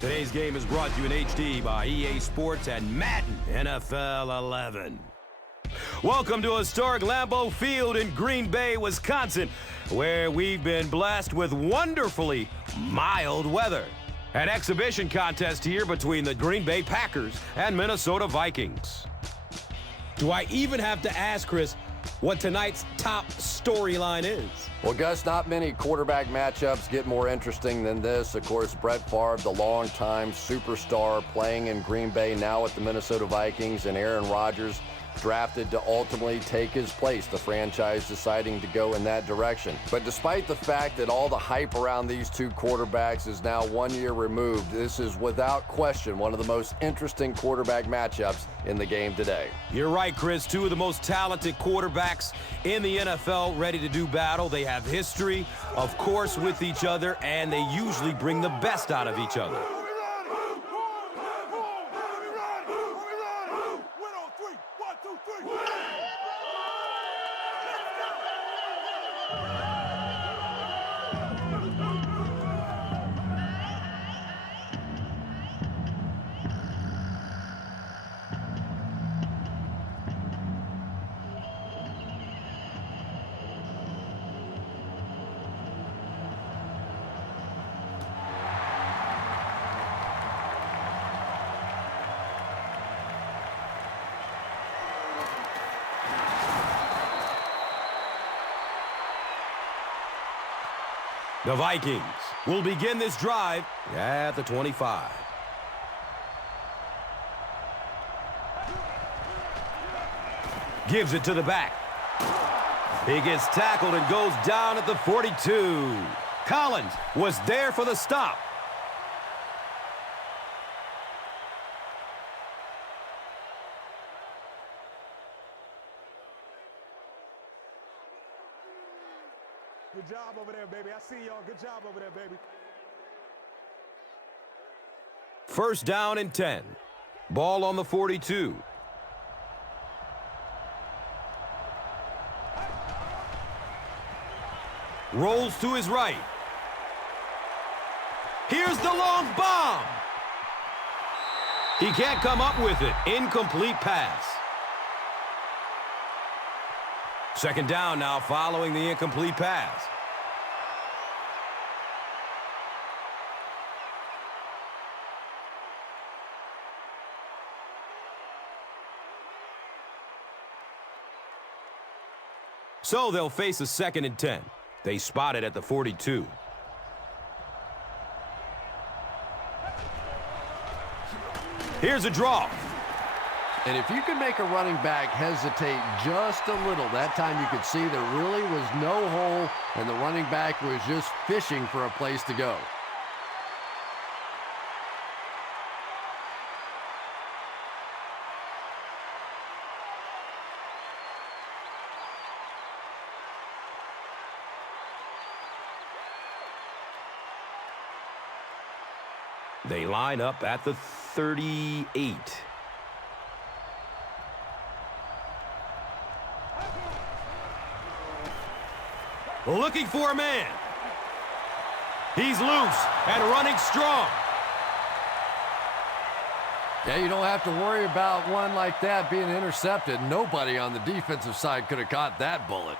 Today's game is brought to you in HD by EA Sports and Madden NFL 11. Welcome to historic Lambeau Field in Green Bay, Wisconsin, where we've been blessed with wonderfully mild weather. An exhibition contest here between the Green Bay Packers and Minnesota Vikings. Do I even have to ask, Chris, what tonight's top storyline is? Well, Gus, not many quarterback matchups get more interesting than this. Of course, Brett Favre, the longtime superstar playing in Green Bay, now with the Minnesota Vikings, and Aaron Rodgers drafted to ultimately take his place, the franchise deciding to go in that direction. But despite the fact that all the hype around these two quarterbacks is now 1 year removed, this is without question one of the most interesting quarterback matchups in the game today. You're right, Chris. Two of the most talented quarterbacks in the NFL ready to do battle. They have history, of course, with each other, and they usually bring the best out of each other. The Vikings will begin this drive at the 25. Gives it to the back. He gets tackled and goes down at the 42. Collins was there for the stop. Good job over there, baby. I see y'all. Good job over there, baby. First down and 10. Ball on the 42. Rolls to his right. Here's the long bomb. He can't come up with it. Incomplete pass. Second down now following the incomplete pass. So they'll face a 2nd and 10. They spot it at the 42. Here's a draw. And if you can make a running back hesitate just a little, that time you could see there really was no hole and the running back was just fishing for a place to go. They line up at the 38. Looking for a man. He's loose and running strong. Yeah, you don't have to worry about one like that being intercepted. Nobody on the defensive side could have caught that bullet.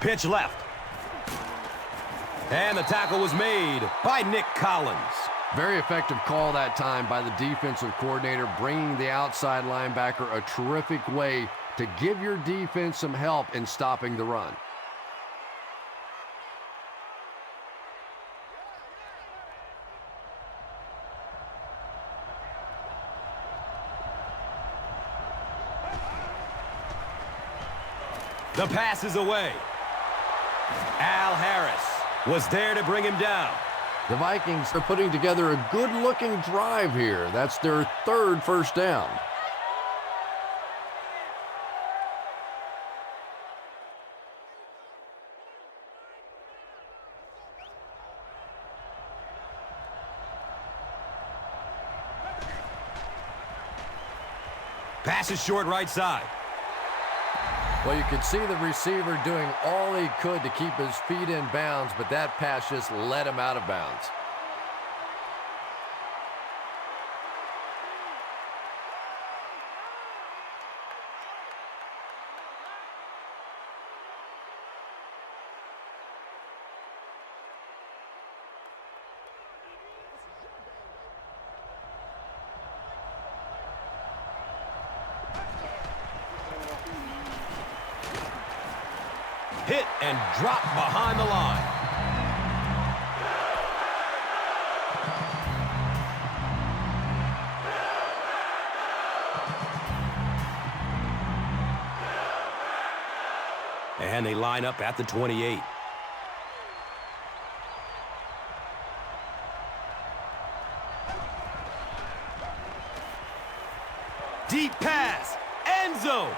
Pitch left. And the tackle was made by Nick Collins. Very effective call that time by the defensive coordinator, bringing the outside linebacker a terrific way to give your defense some help in stopping the run. The pass is away. Al Harris was there to bring him down. The Vikings are putting together a good-looking drive here. That's their 3rd first down. Pass is short right side. Well, you could see the receiver doing all he could to keep his feet in bounds, but that pass just let him out of bounds. Hit and drop behind the line. And they line up at the 28. Deep pass, end zone.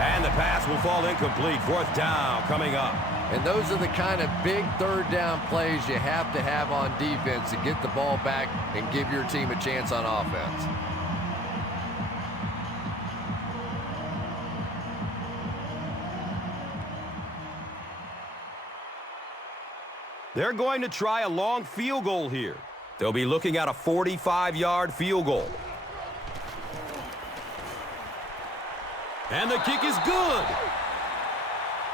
And the pass will fall incomplete. 4th down coming up. And those are the kind of big third down plays you have to have on defense to get the ball back and give your team a chance on offense. They're going to try a long field goal here. They'll be looking at a 45-yard field goal. And the kick is good.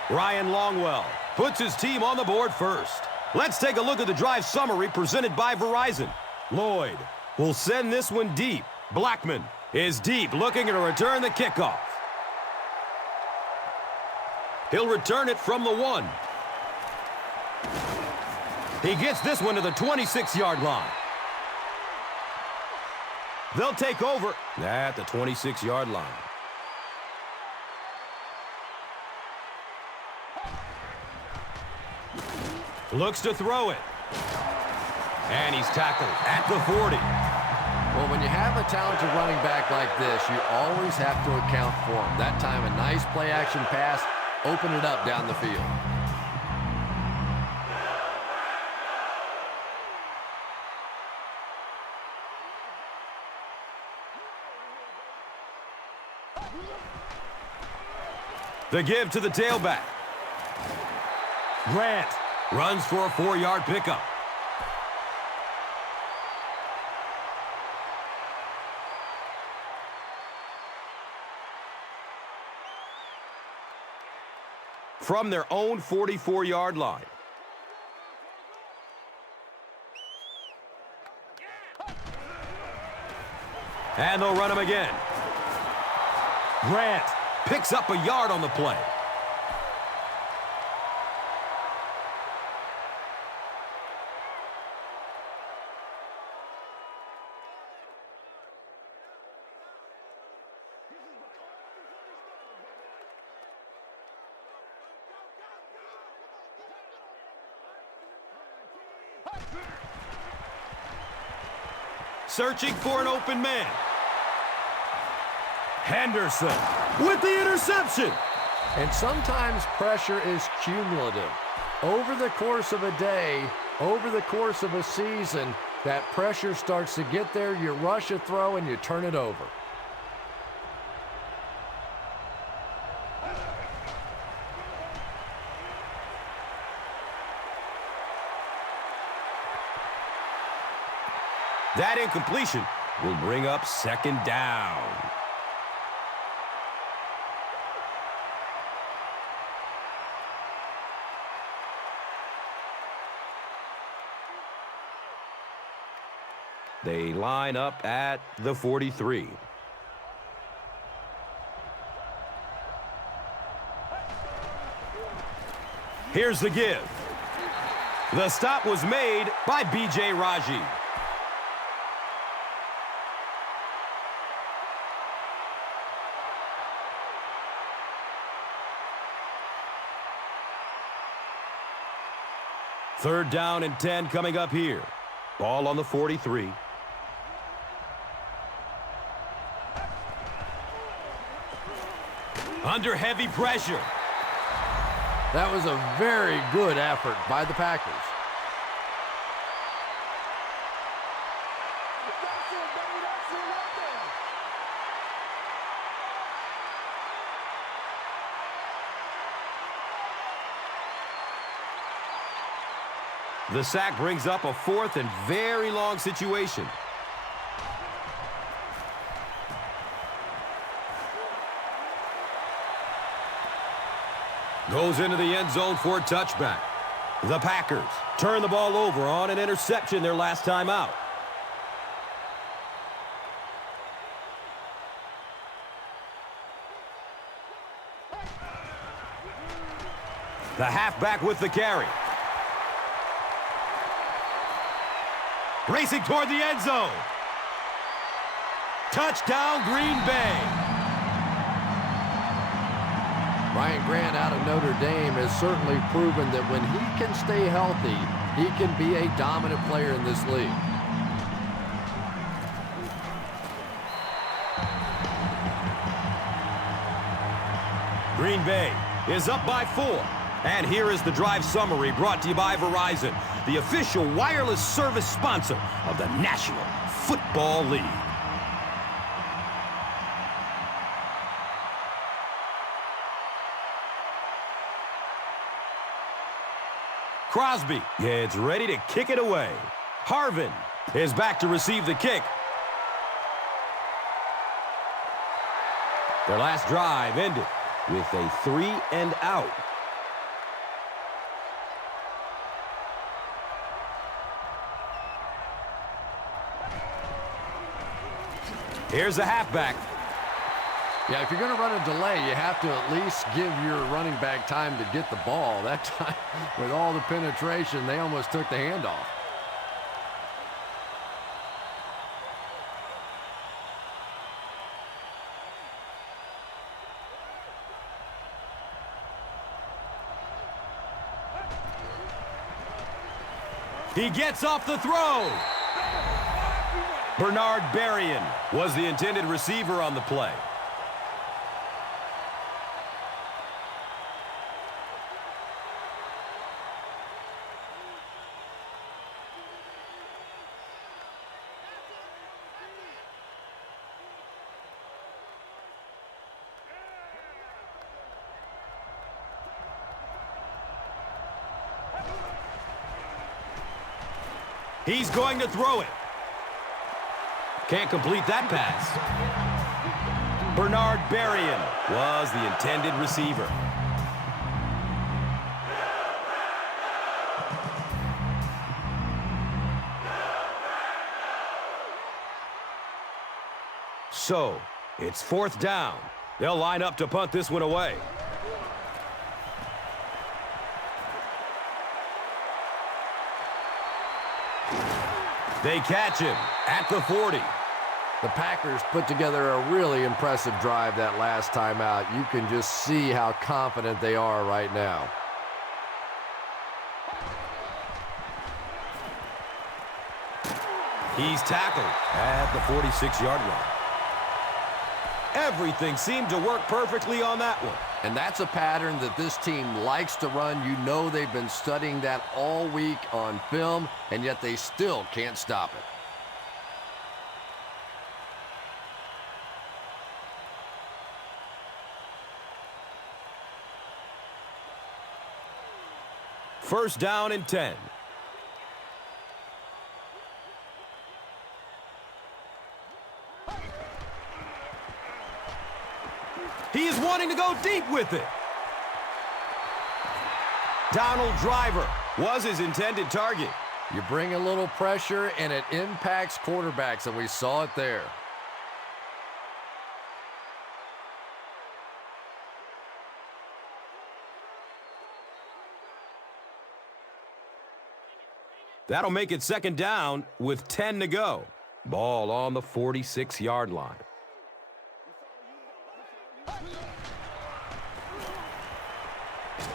Ryan Longwell puts his team on the board first. Let's take a look at the drive summary presented by Verizon. Lloyd will send this one deep. Blackman is deep, looking to return the kickoff. He'll return it from the 1. He gets this one to the 26-yard line. They'll take over at the 26-yard line. Looks to throw it. And he's tackled at the 40. Well, when you have a talented running back like this, you always have to account for him. That time, a nice play-action pass, open it up down the field. The give to the tailback. Grant runs for a 4-yard pickup. From their own 44-yard line. And they'll run him again. Grant picks up a yard on the play. Searching for an open man. Henderson with the interception. And sometimes pressure is cumulative. Over the course of a day, over the course of a season, that pressure starts to get there, you rush a throw, and you turn it over. That incompletion will bring up 2nd down. They line up at the 43. Here's the give. The stop was made by B.J. Raji. Third down and 10 coming up here. Ball on the 43. Under heavy pressure. That was a very good effort by the Packers. The sack brings up a 4th and very long situation. Goes into the end zone for a touchback. The Packers turn the ball over on an interception their last time out. The halfback with the carry. Racing toward the end zone. Touchdown, Green Bay. Ryan Grant out of Notre Dame has certainly proven that when he can stay healthy, he can be a dominant player in this league. Green Bay is up by 4. And here is the drive summary brought to you by Verizon, the official wireless service sponsor of the National Football League. Crosby gets ready to kick it away. Harvin is back to receive the kick. Their last drive ended with a 3-and-out. Here's the halfback. Yeah, if you're going to run a delay, you have to at least give your running back time to get the ball. That time, with all the penetration, they almost took the handoff. He gets off the throw. Bernard Berrien was the intended receiver on the play. He's going to throw it. Can't complete that pass. Bernard Berrien was the intended receiver. So, it's 4th down. They'll line up to punt this one away. They catch him at the 40. The Packers put together a really impressive drive that last time out. You can just see how confident they are right now. He's tackled at the 46-yard line. Everything seemed to work perfectly on that one. And that's a pattern that this team likes to run. You know they've been studying that all week on film, and yet they still can't stop it. First down and 10. He is wanting to go deep with it. Donald Driver was his intended target. You bring a little pressure, and it impacts quarterbacks, and we saw it there. That'll make it second down with 10 to go. Ball on the 46-yard line.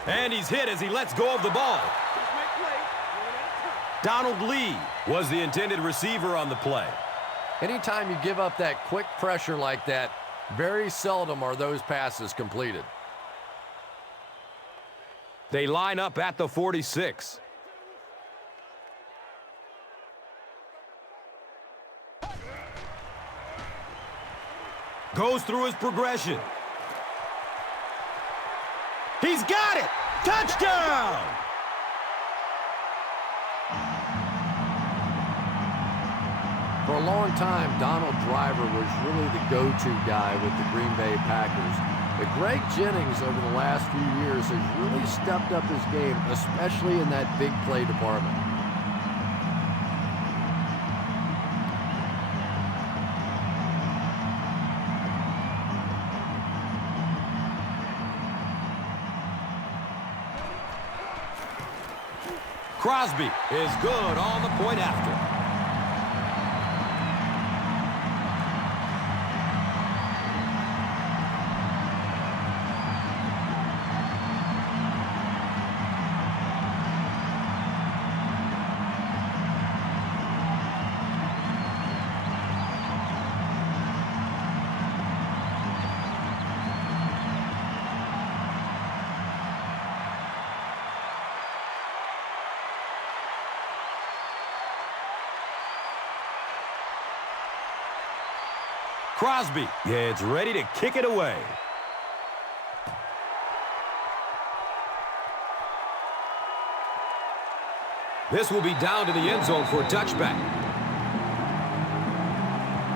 And he's hit as he lets go of the ball. Donald Lee was the intended receiver on the play. Anytime you give up that quick pressure like that, very seldom are those passes completed. They line up at the 46. Goes through his progression. He's got it! Touchdown! For a long time, Donald Driver was really the go-to guy with the Green Bay Packers. But Greg Jennings over the last few years has really stepped up his game, especially in that big play department. Crosby is good on the point after. Crosby gets ready to kick it away. This will be down to the end zone for a touchback.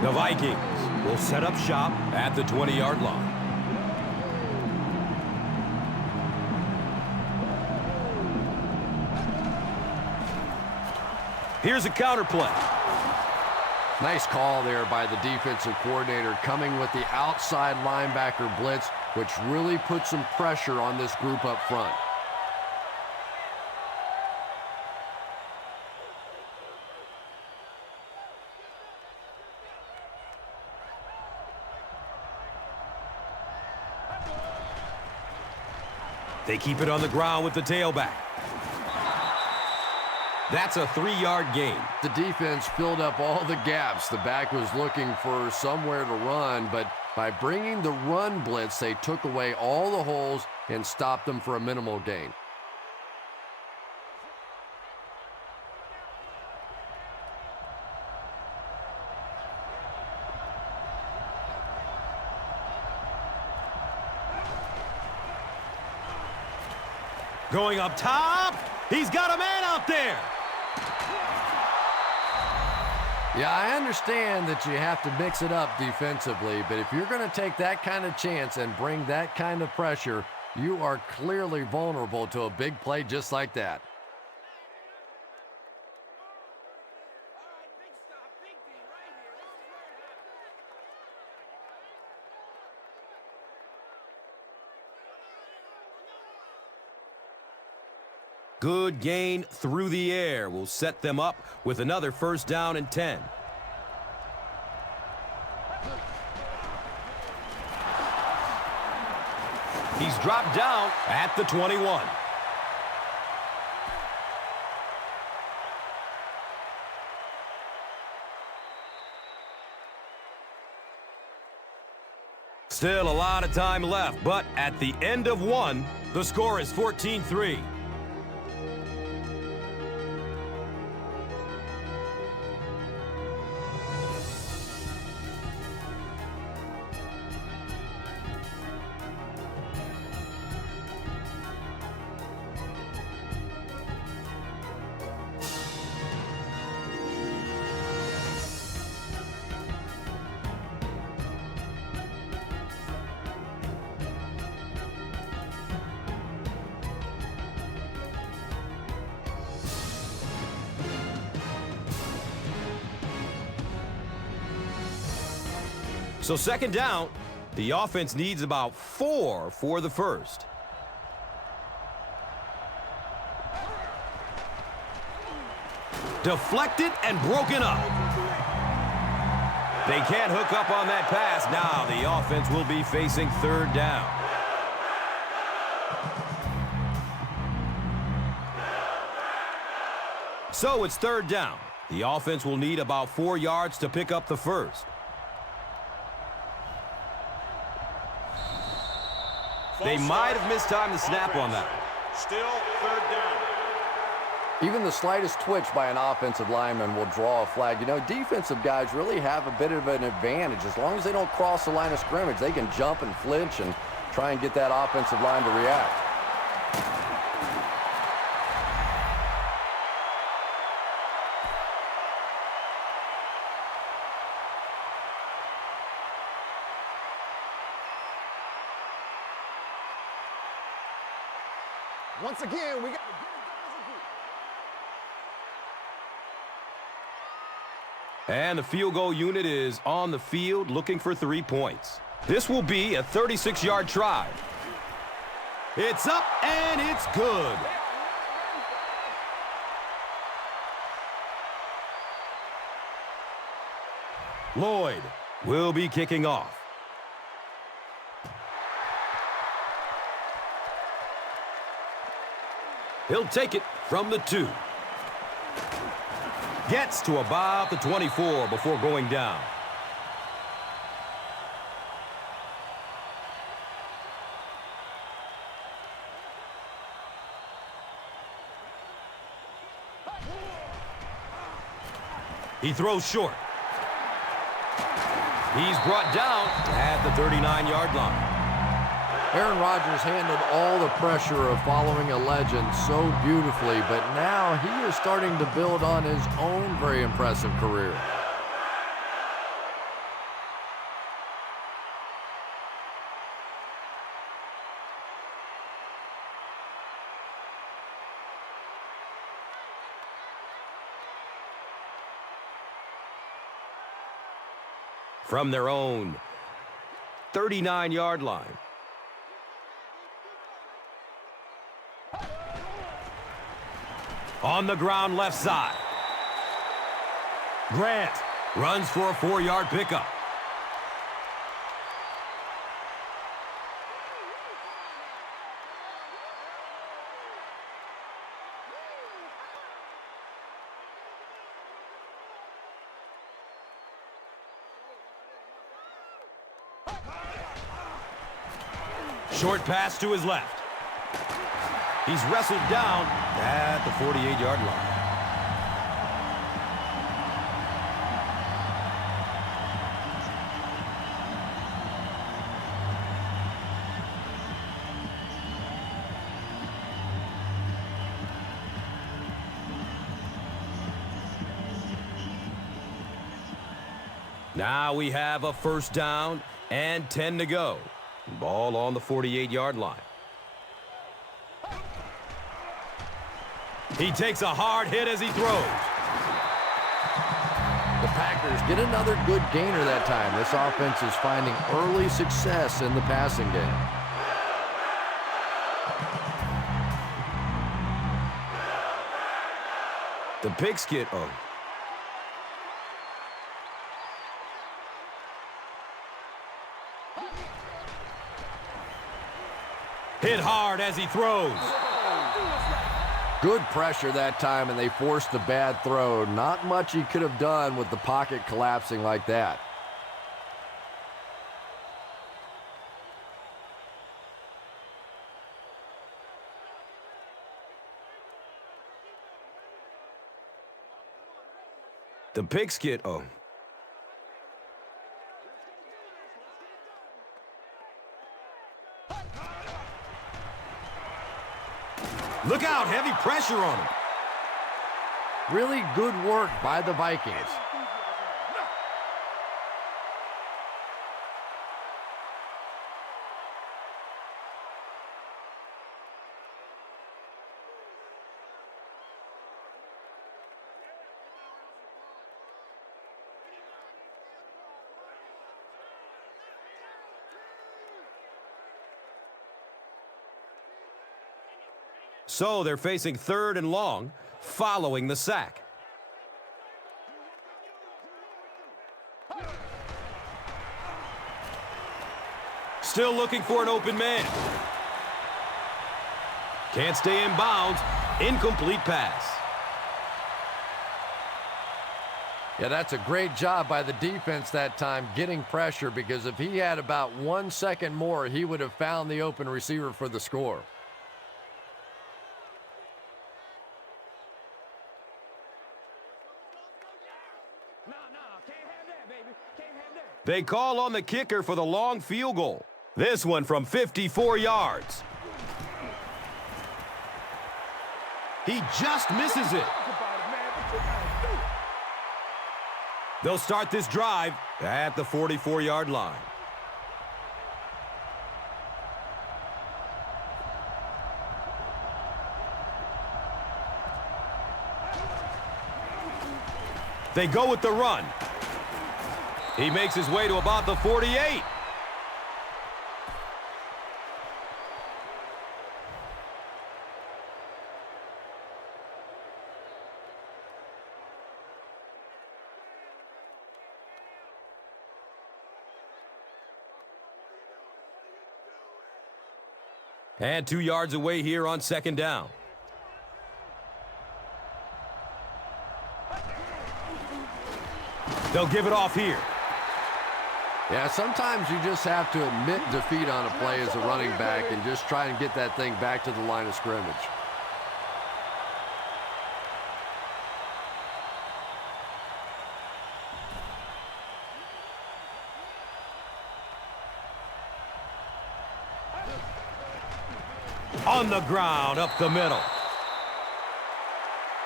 The Vikings will set up shop at the 20-yard line. Here's a counter play. Nice call there by the defensive coordinator, coming with the outside linebacker blitz, which really put some pressure on this group up front. They keep it on the ground with the tailback. That's a 3-yard gain. The defense filled up all the gaps. The back was looking for somewhere to run, but by bringing the run blitz, they took away all the holes and stopped them for a minimal gain. Going up top. He's got a man out there. Yeah, I understand that you have to mix it up defensively, but if you're going to take that kind of chance and bring that kind of pressure, you are clearly vulnerable to a big play just like that. Good gain through the air will set them up with another first down and 10. He's dropped down at the 21. Still a lot of time left, but at the end of one, the score is 14-3. So second down, the offense needs about 4 for the first. Deflected and broken up. They can't hook up on that pass. Now the offense will be facing third down. So it's third down. The offense will need about 4 yards to pick up the first. They might have mistimed the snap on that. Still third down. Even the slightest twitch by an offensive lineman will draw a flag. You know, defensive guys really have a bit of an advantage. As long as they don't cross the line of scrimmage, they can jump and flinch and try and get that offensive line to react. Once again, we got And the field goal unit is on the field looking for 3 points. This will be a 36-yard try. It's up and it's good. Lloyd will be kicking off. He'll take it from the 2. Gets to about the 24 before going down. He throws short. He's brought down at the 39-yard line. Aaron Rodgers handled all the pressure of following a legend so beautifully, but now he is starting to build on his own very impressive career. From their own 39-yard line. On the ground left side. Grant runs for a 4-yard pickup. Short pass to his left. He's wrestled down at the 48-yard line. Now we have a first down and 10 to go. Ball on the 48-yard line. He takes a hard hit as he throws. The Packers get another good gainer that time. This offense is finding early success in the passing game. The pigskin. Oh. Hit hard as he throws. Good pressure that time, and they forced a bad throw. Not much he could have done with the pocket collapsing like that. The pigskin. Oh. Look out, heavy pressure on him. Really good work by the Vikings. So they're facing 3rd and long following the sack. Still looking for an open man. Can't stay in bounds. Incomplete pass. Yeah, that's a great job by the defense that time getting pressure, because if he had about 1 second more, he would have found the open receiver for the score. They call on the kicker for the long field goal. This one from 54 yards. He just misses it. They'll start this drive at the 44-yard line. They go with the run. He makes his way to about the 48. And 2 yards away here on second down. They'll give it off here. Yeah, sometimes you just have to admit defeat on a play as a running back and just try and get that thing back to the line of scrimmage. On the ground, up the middle.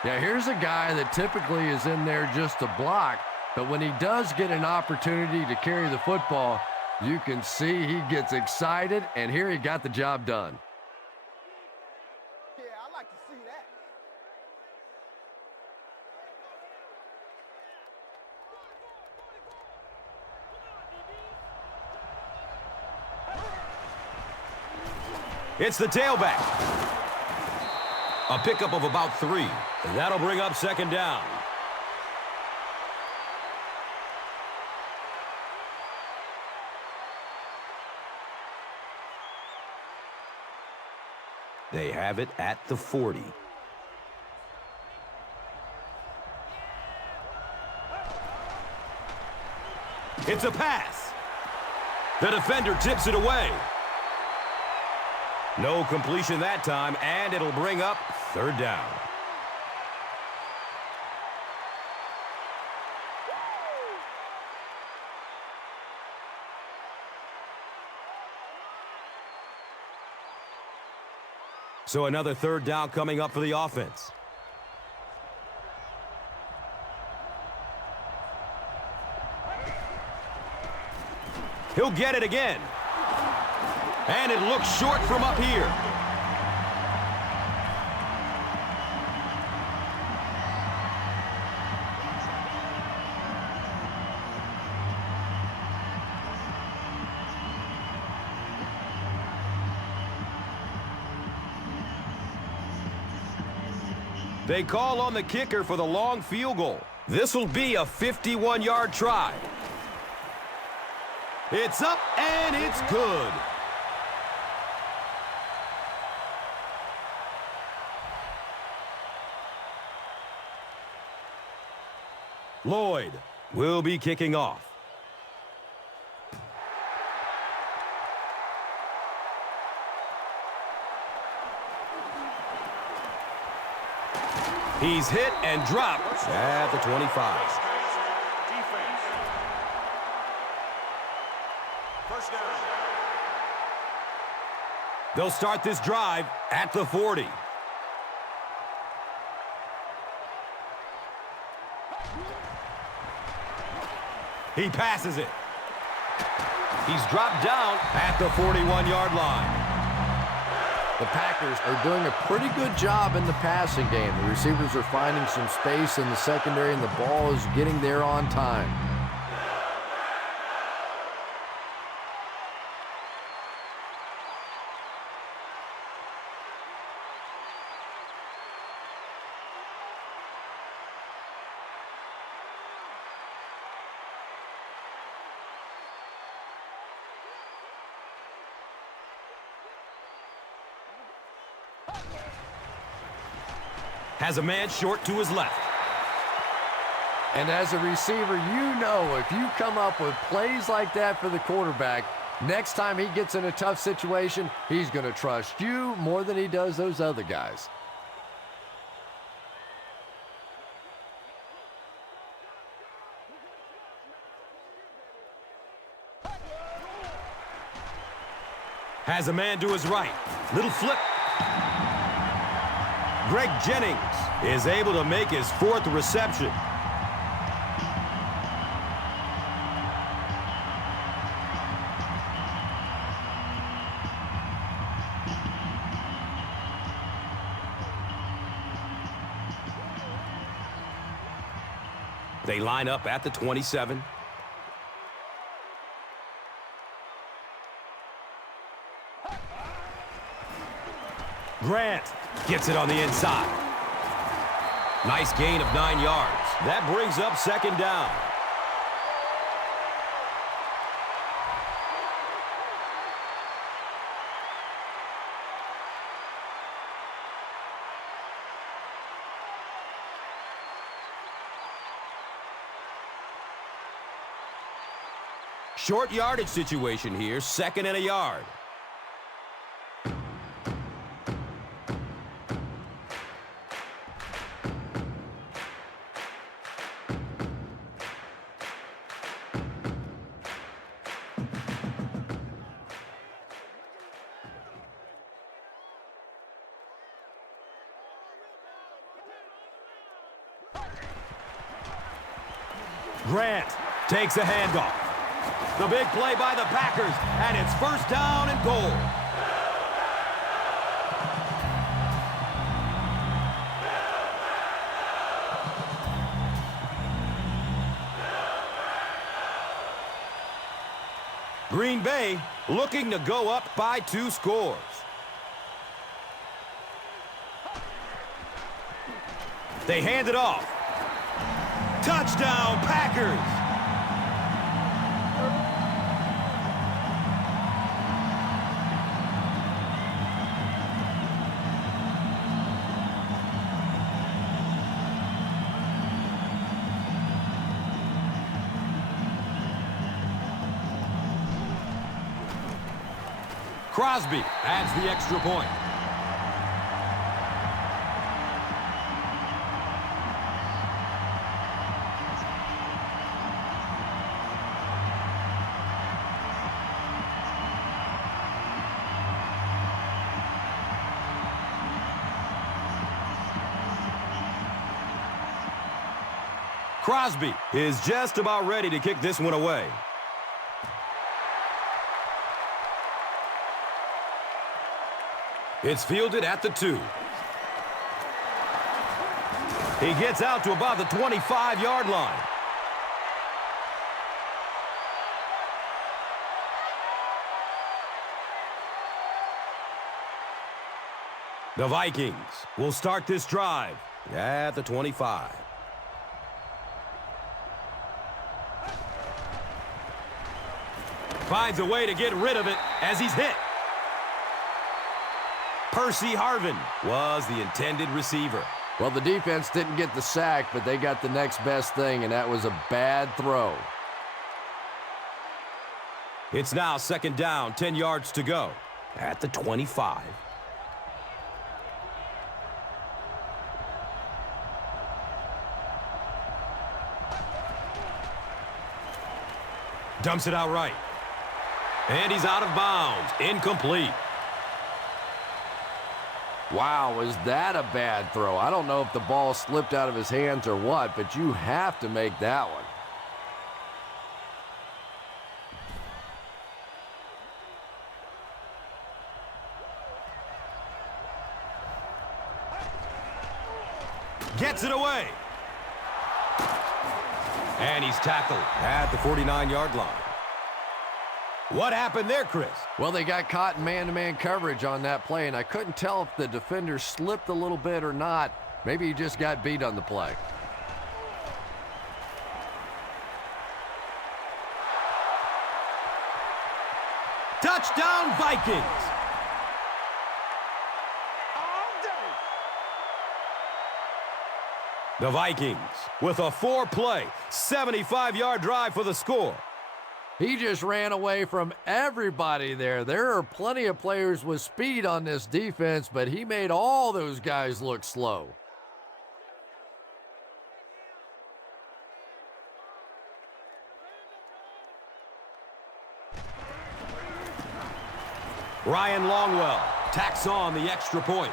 Yeah, here's a guy that typically is in there just to block, but when he does get an opportunity to carry the football, you can see he gets excited, and here he got the job done. Yeah, I like to see that. It's the tailback. A pickup of about 3. And that'll bring up second down. They have it at the 40. It's a pass. The defender tips it away. No completion that time, and it'll bring up third down. So another third down coming up for the offense. He'll get it again. And it looks short from up here. They call on the kicker for the long field goal. This will be a 51-yard try. It's up and it's good. Lloyd will be kicking off. He's hit and dropped at the 25. Defense. First down. They'll start this drive at the 40. He passes it. He's dropped down at the 41-yard line. The Packers are doing a pretty good job in the passing game. The receivers are finding some space in the secondary, and the ball is getting there on time. Has a man short to his left. And as a receiver, you know if you come up with plays like that for the quarterback, next time he gets in a tough situation, he's going to trust you more than he does those other guys. Has a man to his right. Little flip. Greg Jennings is able to make his 4th reception. They line up at the 27. Grant gets it on the inside. Nice gain of 9 yards. That brings up second down. Short yardage situation here, 2nd and a yard. Grant takes a handoff. The big play by the Packers, and it's first down and goal. Green Bay looking to go up by 2 scores. They hand it off. Touchdown, Packers! Crosby adds the extra point. Crosby is just about ready to kick this one away. It's fielded at the 2. He gets out to about the 25-yard line. The Vikings will start this drive at the 25. Finds a way to get rid of it as he's hit. Percy Harvin was the intended receiver. Well, the defense didn't get the sack, but they got the next best thing, and that was a bad throw. It's now 2nd down, 10 yards to go at the 25. Dumps it out right. And he's out of bounds. Incomplete. Wow, was that a bad throw? I don't know if the ball slipped out of his hands or what, but you have to make that one. Gets it away. And he's tackled at the 49-yard line. What happened there, Chris? Well, they got caught in man-to-man coverage on that play, and I couldn't tell if the defender slipped a little bit or not. Maybe he just got beat on the play. Touchdown, Vikings! The Vikings with a 4-play, 75-yard drive for the score. He just ran away from everybody there. There are plenty of players with speed on this defense, but he made all those guys look slow. Ryan Longwell tacks on the extra point.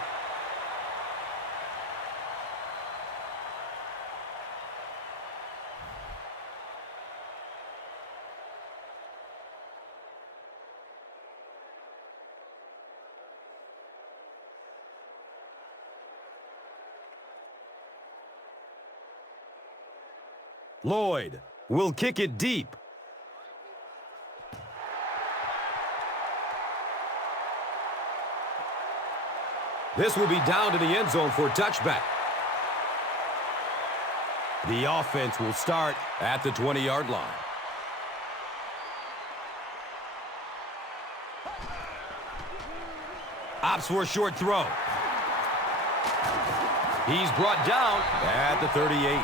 Lloyd will kick it deep. This will be down to the end zone for a touchback. The offense will start at the 20-yard line. Opts for a short throw. He's brought down at the 38.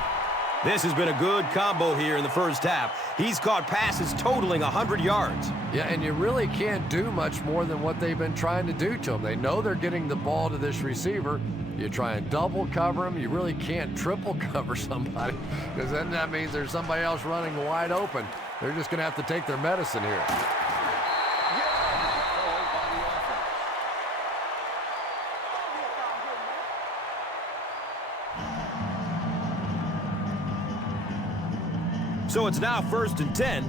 This has been a good combo here in the first half. He's caught passes totaling 100 yards. Yeah, and you really can't do much more than what they've been trying to do to him. They know they're getting the ball to this receiver. You try and double cover him. You really can't triple cover somebody, because then that means there's somebody else running wide open. They're just going to have to take their medicine here. So it's now 1st and 10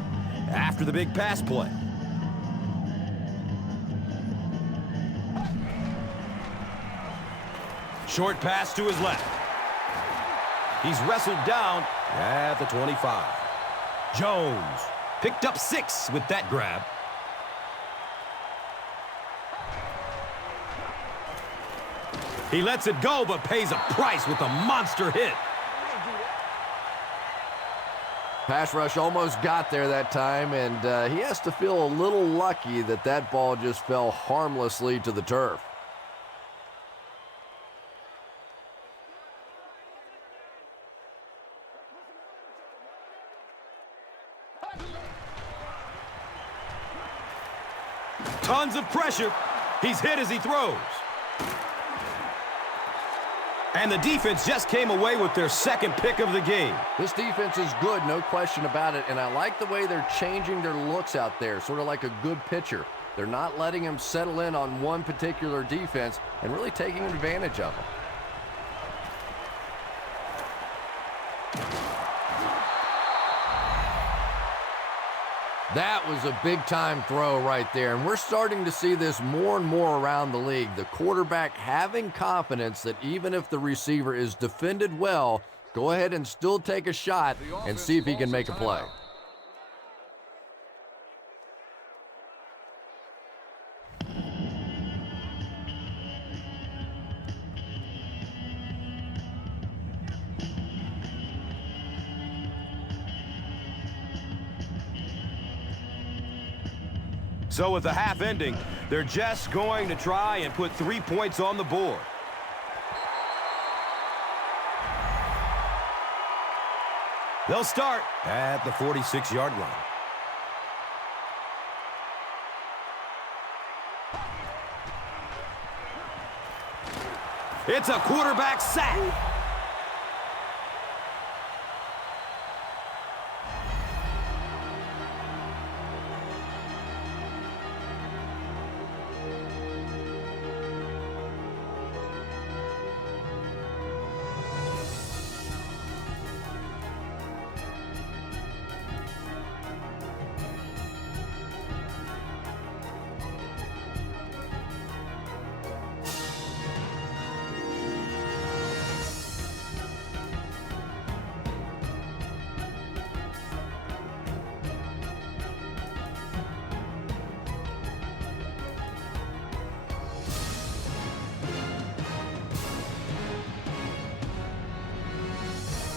after the big pass play. Short pass to his left. He's wrestled down at the 25. Jones picked up 6 with that grab. He lets it go, but pays a price with a monster hit. Pass rush almost got there that time, and he has to feel a little lucky that that ball just fell harmlessly to the turf. Tons of pressure. He's hit as he throws. And the defense just came away with their second pick of the game. This defense is good, no question about it, and I like the way they're changing their looks out there, sort of like a good pitcher. They're not letting him settle in on one particular defense and really taking advantage of him. That was a big-time throw right there, and we're starting to see this more and more around the league. The quarterback having confidence that even if the receiver is defended well, go ahead and still take a shot and see if he can make a play. So with the half ending, they're just going to try and put 3 points on the board. They'll start at the 46-yard line. It's a quarterback sack.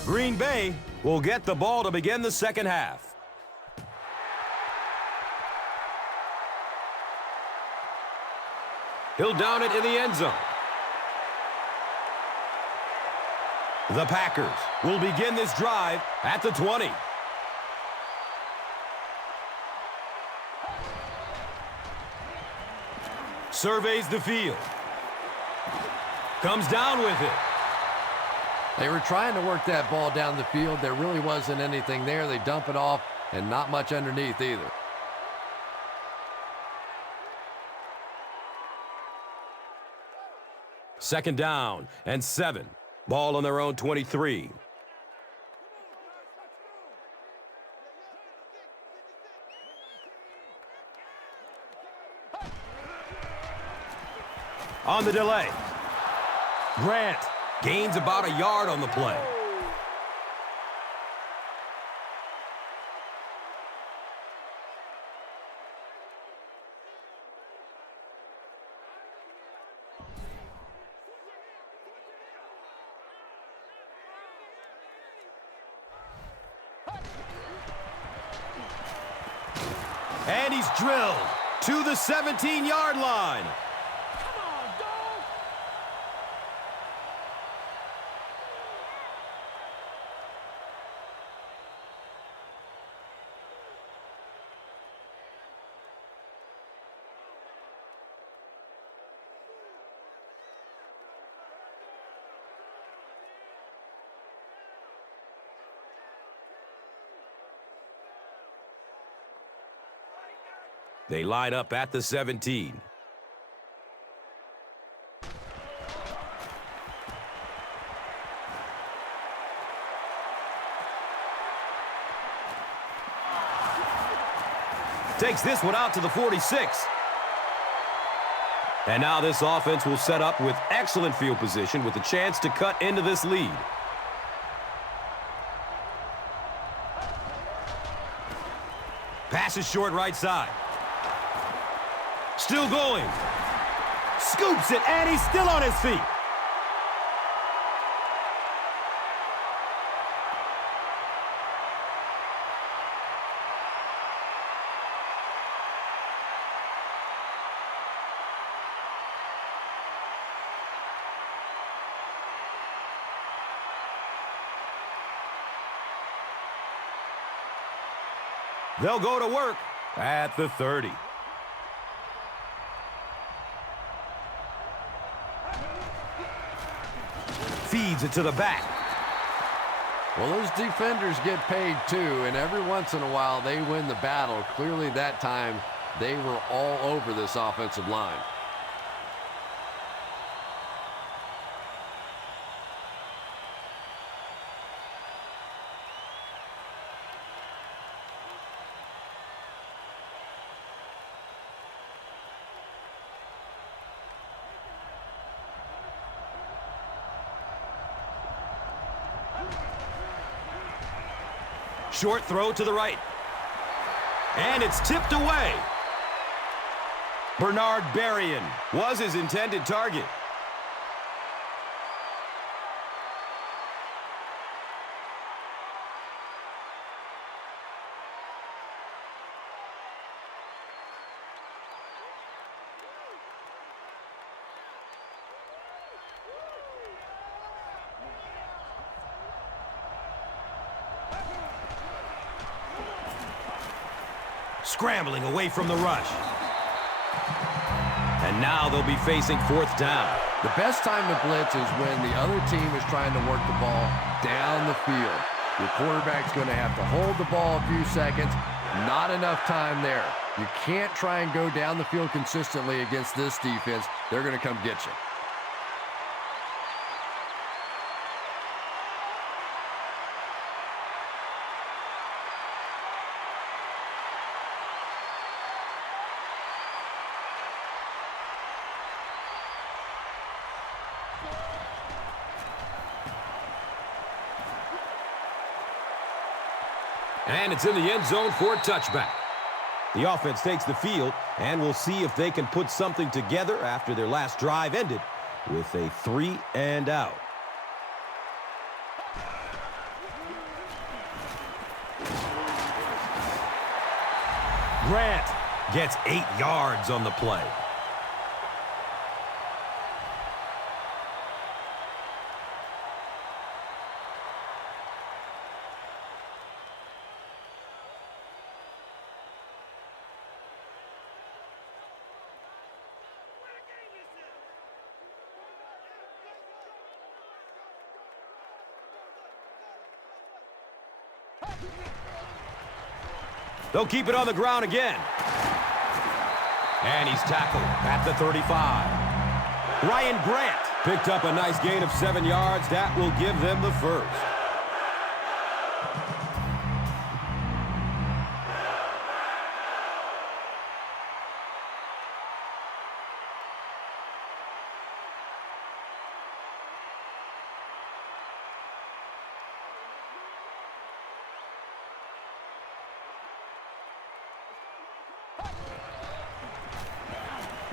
Green Bay will get the ball to begin the second half. He'll down it in the end zone. The Packers will begin this drive at the 20. Surveys the field. Comes down with it. They were trying to work that ball down the field. There really wasn't anything there. They dump it off, and not much underneath either. Second down and 7. Ball on their own 23. On the delay. Grant gains about a yard on the play. And he's drilled to the 17-yard line. They line up at the 17. Takes this one out to the 46. And now this offense will set up with excellent field position with a chance to cut into this lead. Pass is short right side. Still going. Scoops it, and he's still on his feet. They'll go to work at the 30. Feeds it to the back. Well, those defenders get paid too, and every once in a while they win the battle. Clearly that time they were all over this offensive line. Short throw to the right. And it's tipped away. Bernard Berrien was his intended target. Scrambling away from the rush. And now they'll be facing fourth down. The best time to blitz is when the other team is trying to work the ball down the field. Your quarterback's going to have to hold the ball a few seconds. Not enough time there. You can't try and go down the field consistently against this defense. They're going to come get you. And it's in the end zone for a touchback. The offense takes the field, and we'll see if they can put something together after their last drive ended with a 3-and-out. Grant gets 8 yards on the play. They'll keep it on the ground again. And he's tackled at the 35. Ryan Grant picked up a nice gain of 7 yards. That will give them the first.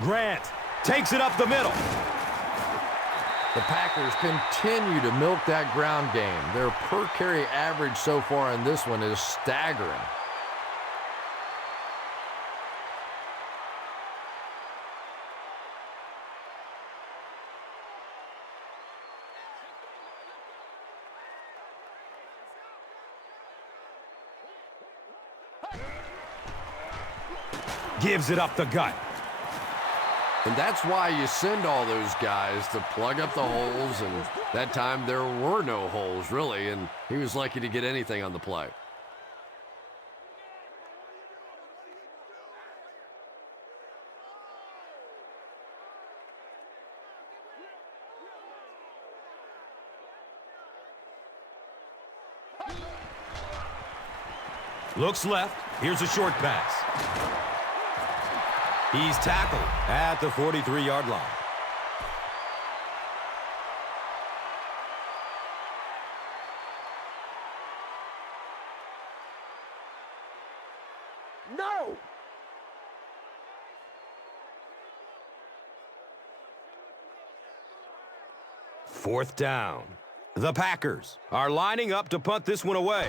Grant takes it up the middle. The Packers continue to milk that ground game. Their per-carry average so far in this one is staggering. Gives it up the gut. And that's why you send all those guys to plug up the holes, and that time there were no holes, really, and he was lucky to get anything on the play. Looks left. Here's a short pass. He's tackled at the 43-yard line. No! Fourth down. The Packers are lining up to punt this one away.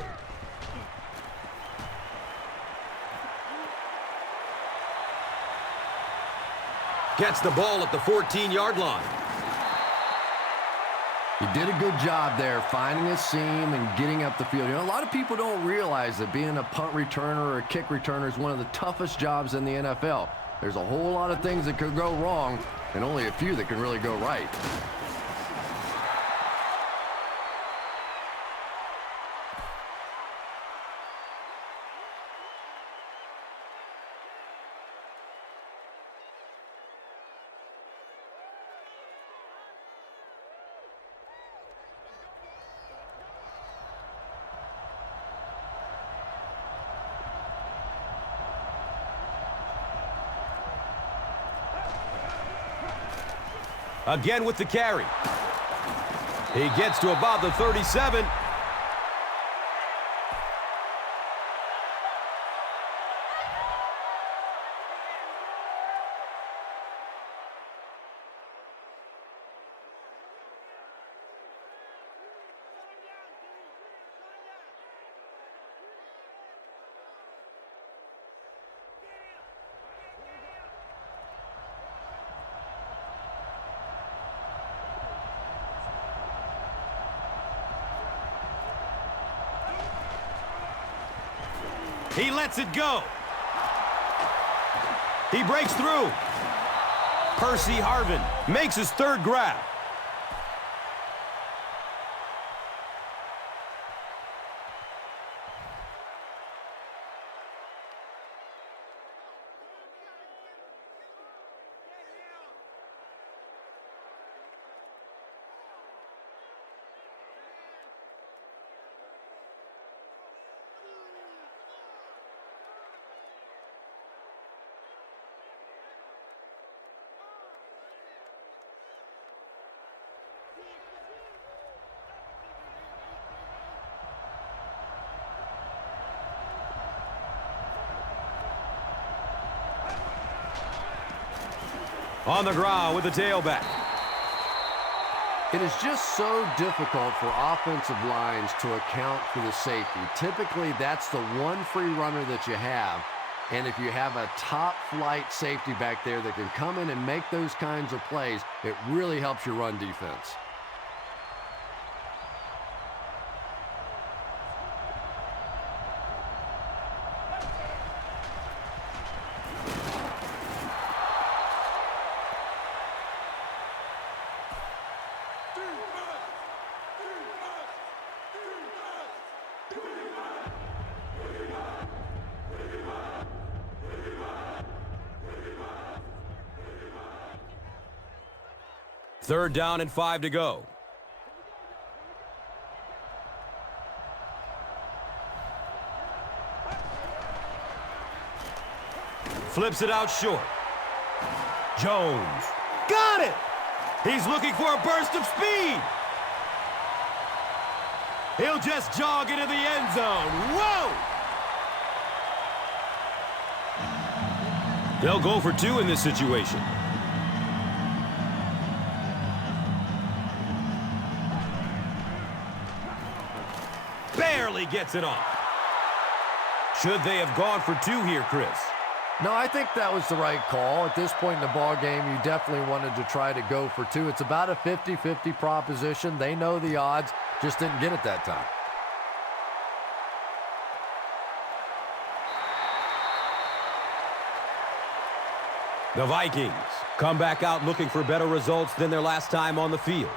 Gets the ball at the 14-yard line. He did a good job there finding a seam and getting up the field. You know, a lot of people don't realize that being a punt returner or a kick returner is one of the toughest jobs in the NFL. There's a whole lot of things that could go wrong and only a few that can really go right. Again with the carry. He gets to about the 37. He lets it go. He breaks through. Percy Harvin makes his third grab. On the ground with the tailback. It is just so difficult for offensive lines to account for the safety. Typically, that's the one free runner that you have. And if you have a top-flight safety back there that can come in and make those kinds of plays, it really helps your run defense. Third down and 5 to go. Flips it out short. Jones. Got it! He's looking for a burst of speed. He'll just jog into the end zone. Whoa! They'll go for 2 in this situation. Barely gets it off. Should they have gone for 2 here, Chris? No, I think that was the right call. At this point in the ball game, you definitely wanted to try to go for 2. It's about a 50-50 proposition. They know the odds, just didn't get it that time. The Vikings come back out looking for better results than their last time on the field.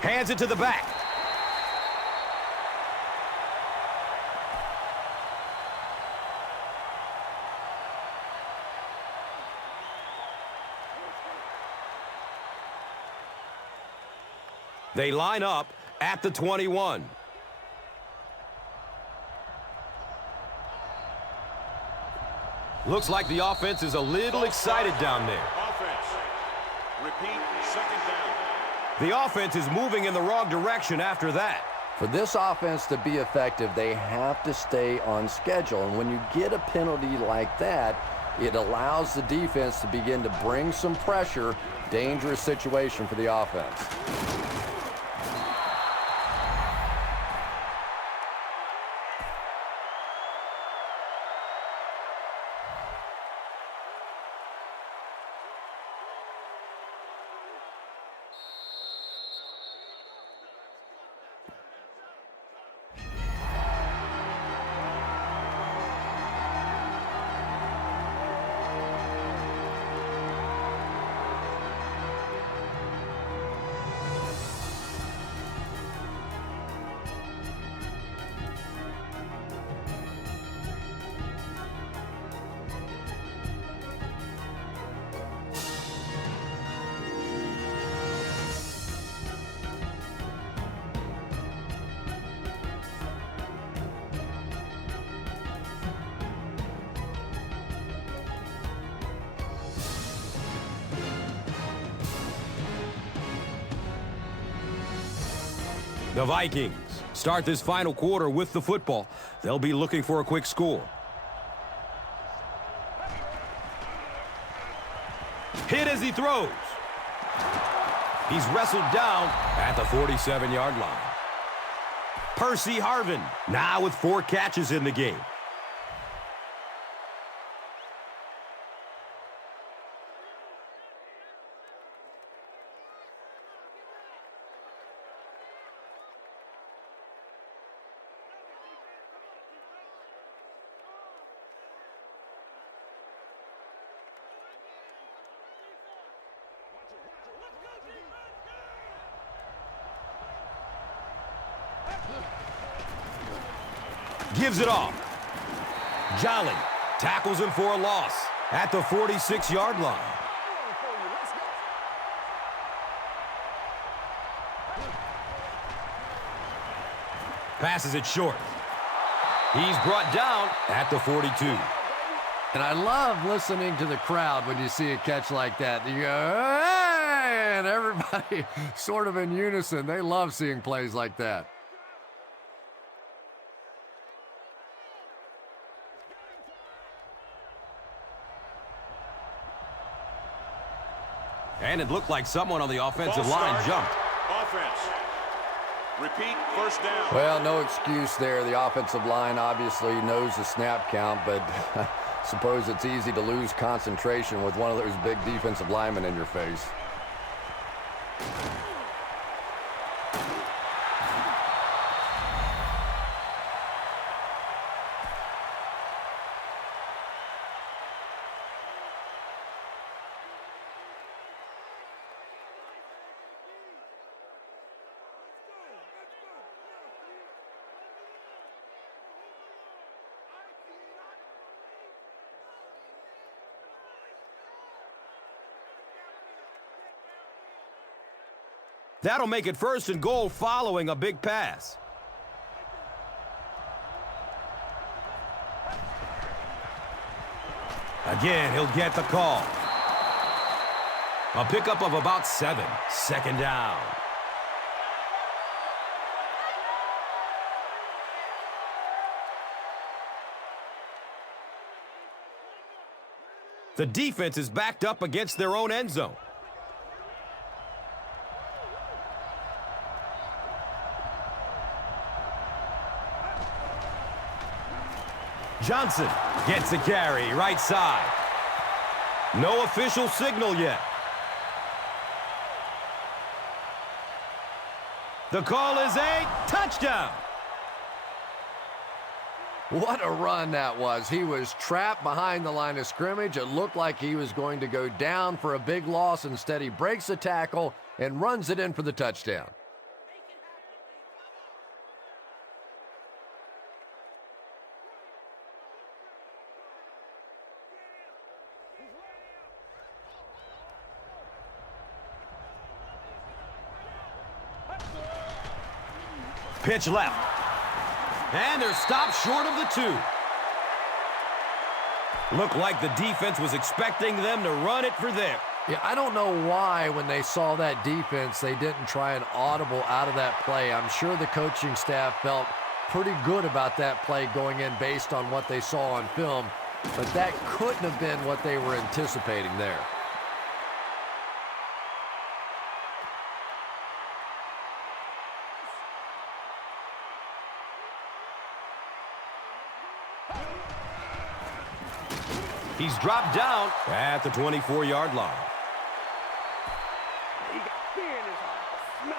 Hands it to the back. They line up at the 21. Looks like the offense is a little excited down there. Offense. Repeat, second down. The offense is moving in the wrong direction after that. For this offense to be effective, they have to stay on schedule. And when you get a penalty like that, it allows the defense to begin to bring some pressure. Dangerous situation for the offense. The Vikings start this final quarter with the football. They'll be looking for a quick score. Hit as he throws. He's wrestled down at the 47-yard line. Percy Harvin now with 4 catches in the game. Gives it off. Jolly tackles him for a loss at the 46-yard line. Passes it short. He's brought down at the 42. And I love listening to the crowd when you see a catch like that. You go, hey! And everybody sort of in unison. They love seeing plays like that. And it looked like someone on the offensive line jumped. Offense. Repeat, first down. Well, no excuse there. The offensive line obviously knows the snap count, but I suppose it's easy to lose concentration with one of those big defensive linemen in your face. That'll make it 1st and goal following a big pass. Again, he'll get the call. A pickup of about 7. 2nd down. The defense is backed up against their own end zone. Johnson gets a carry, right side. No official signal yet. The call is a touchdown. What a run that was. He was trapped behind the line of scrimmage. It looked like he was going to go down for a big loss. Instead, he breaks the tackle and runs it in for the touchdown. Pitch left. And they're stopped short of the 2. Looked like the defense was expecting them to run it for there. Yeah, I don't know why when they saw that defense, they didn't try an audible out of that play. I'm sure the coaching staff felt pretty good about that play going in based on what they saw on film, but that couldn't have been what they were anticipating there. He's dropped down at the 24-yard line. He got fear in his heart. Smell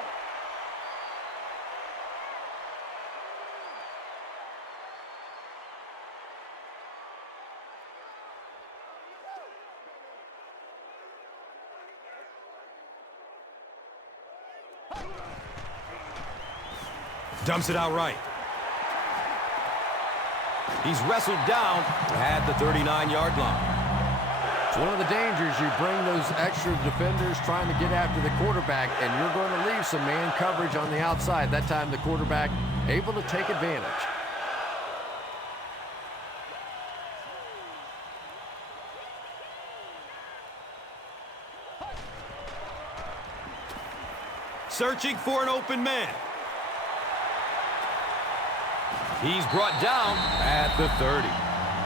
it. Dumps it out right. He's wrestled down at the 39-yard line. It's one of the dangers. You bring those extra defenders trying to get after the quarterback, and you're going to leave some man coverage on the outside. That time the quarterback able to take advantage. Searching for an open man. He's brought down at the 30.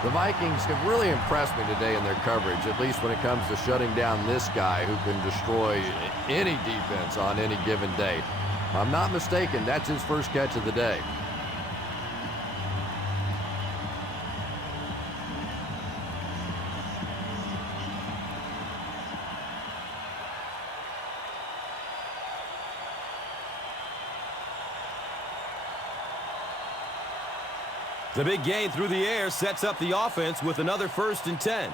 The Vikings have really impressed me today in their coverage, at least when it comes to shutting down this guy who can destroy any defense on any given day. If I'm not mistaken, that's his first catch of the day. The big gain through the air sets up the offense with another 1st and 10.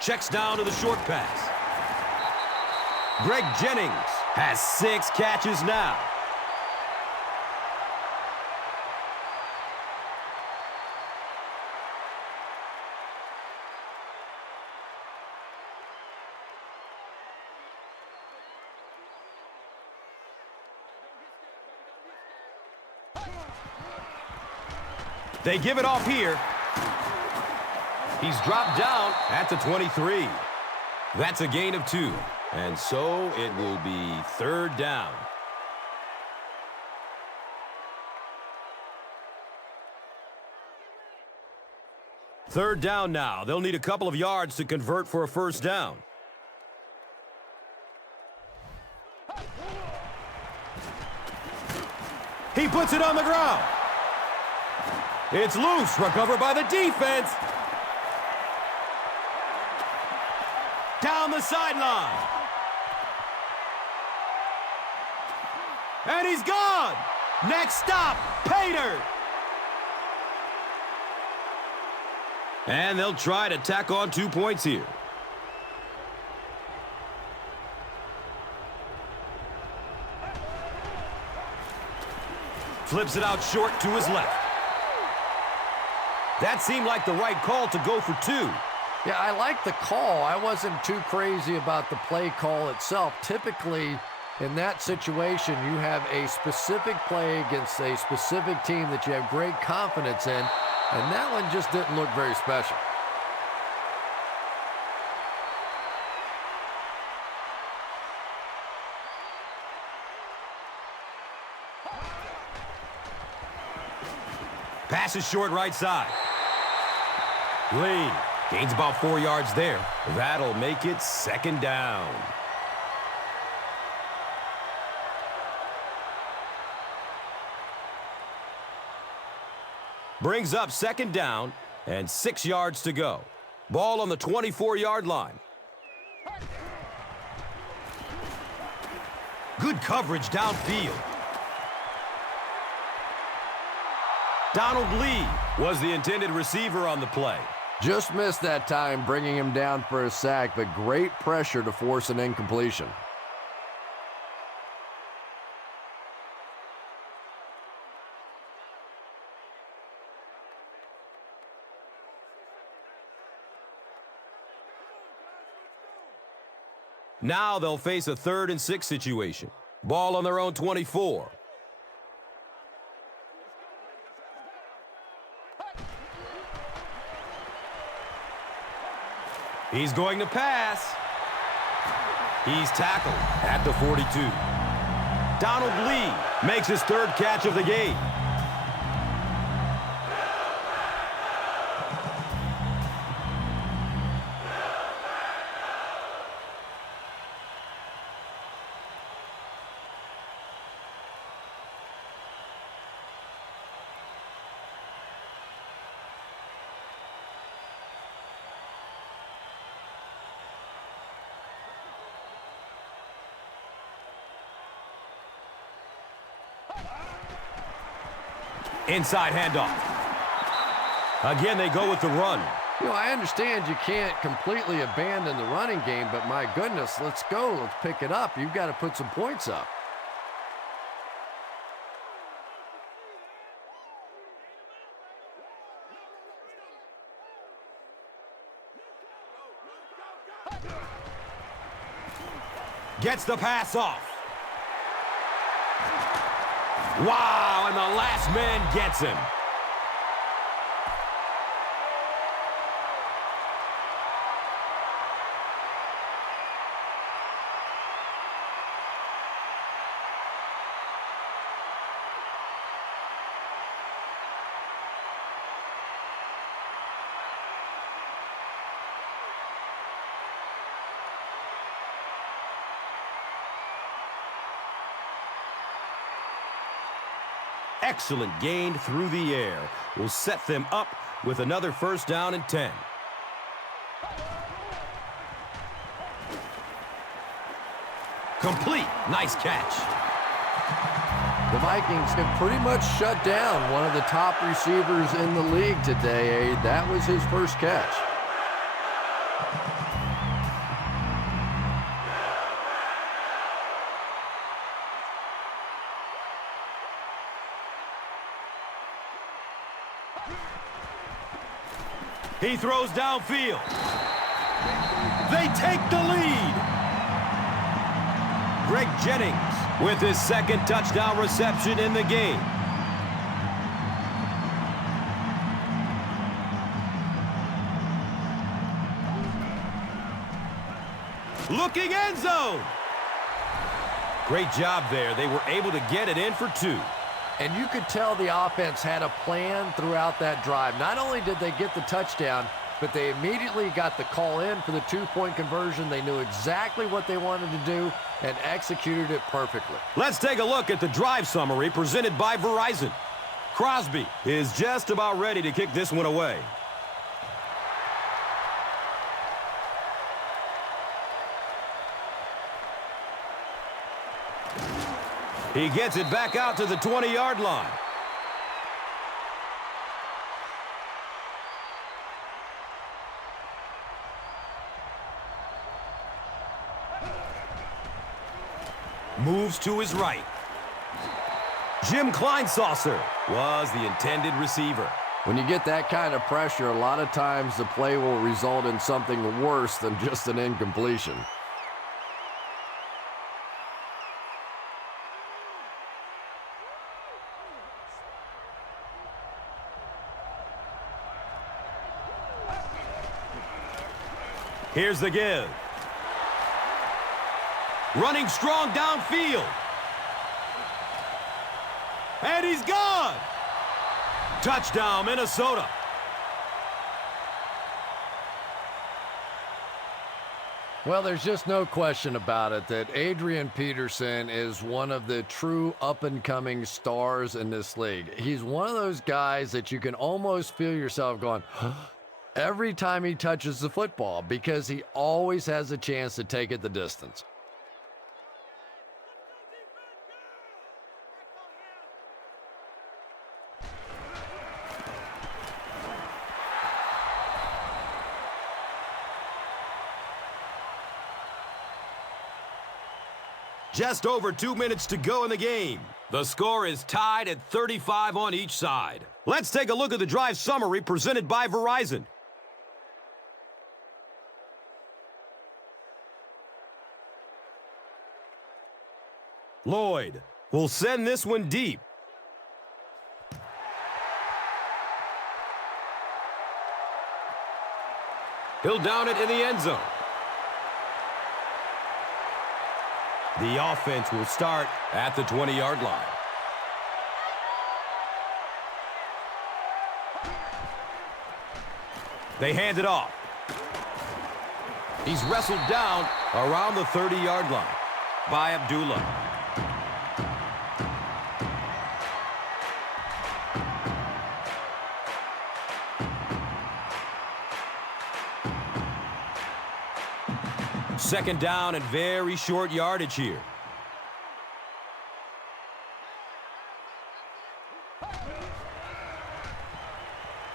Checks down to the short pass. Greg Jennings has 6 catches now. They give it off here. He's dropped down at the 23. That's a gain of 2. And so it will be 3rd down. Third down now. They'll need a couple of yards to convert for a 1st down. He puts it on the ground. It's loose, recovered by the defense. Down the sideline. And he's gone. Next stop, Pater. And they'll try to tack on 2 points here. Flips it out short to his left. That seemed like the right call to go for 2. Yeah, I like the call. I wasn't too crazy about the play call itself. Typically, in that situation, you have a specific play against a specific team that you have great confidence in, and that one just didn't look very special. Pass is short right side. Lee gains about 4 yards there. That'll make it 2nd down. Brings up 2nd down and 6 yards to go. Ball on the 24-yard line. Good coverage downfield. Donald Lee was the intended receiver on the play. Just missed that time, bringing him down for a sack, but great pressure to force an incompletion. Now they'll face a 3rd and 6 situation. Ball on their own 24. He's going to pass. He's tackled at the 42. Donald Lee makes his 3rd catch of the game. Inside handoff. Again, they go with the run. You know, I understand you can't completely abandon the running game, but my goodness, let's go. Let's pick it up. You've got to put some points up. Gets the pass off. Wow, and the last man gets him. Excellent gain through the air will set them up with another 1st down and 10. Complete. Nice catch. The Vikings have pretty much shut down one of the top receivers in the league today. That was his 1st catch. He throws downfield. They take the lead. Greg Jennings with his 2nd touchdown reception in the game. Looking end zone. Great job there. They were able to get it in for 2. And you could tell the offense had a plan throughout that drive. Not only did they get the touchdown, but they immediately got the call in for the 2-point conversion. They knew exactly what they wanted to do and executed it perfectly. Let's take a look at the drive summary presented by Verizon. Crosby is just about ready to kick this one away. He gets it back out to the 20-yard line. Moves to his right. Jim Kleinsaucer was the intended receiver. When you get that kind of pressure, a lot of times the play will result in something worse than just an incompletion. Here's the give. Running strong downfield. And he's gone. Touchdown, Minnesota. Well, there's just no question about it that Adrian Peterson is one of the true up-and-coming stars in this league. He's one of those guys that you can almost feel yourself going, every time he touches the football, because he always has a chance to take it the distance. Just over 2 minutes to go in the game. The score is tied at 35 on each side. Let's take a look at the drive summary presented by Verizon. Lloyd will send this one deep. He'll down it in the end zone. The offense will start at the 20-yard line. They hand it off. He's wrestled down around the 30-yard line by Abdullah. Second down and very short yardage here.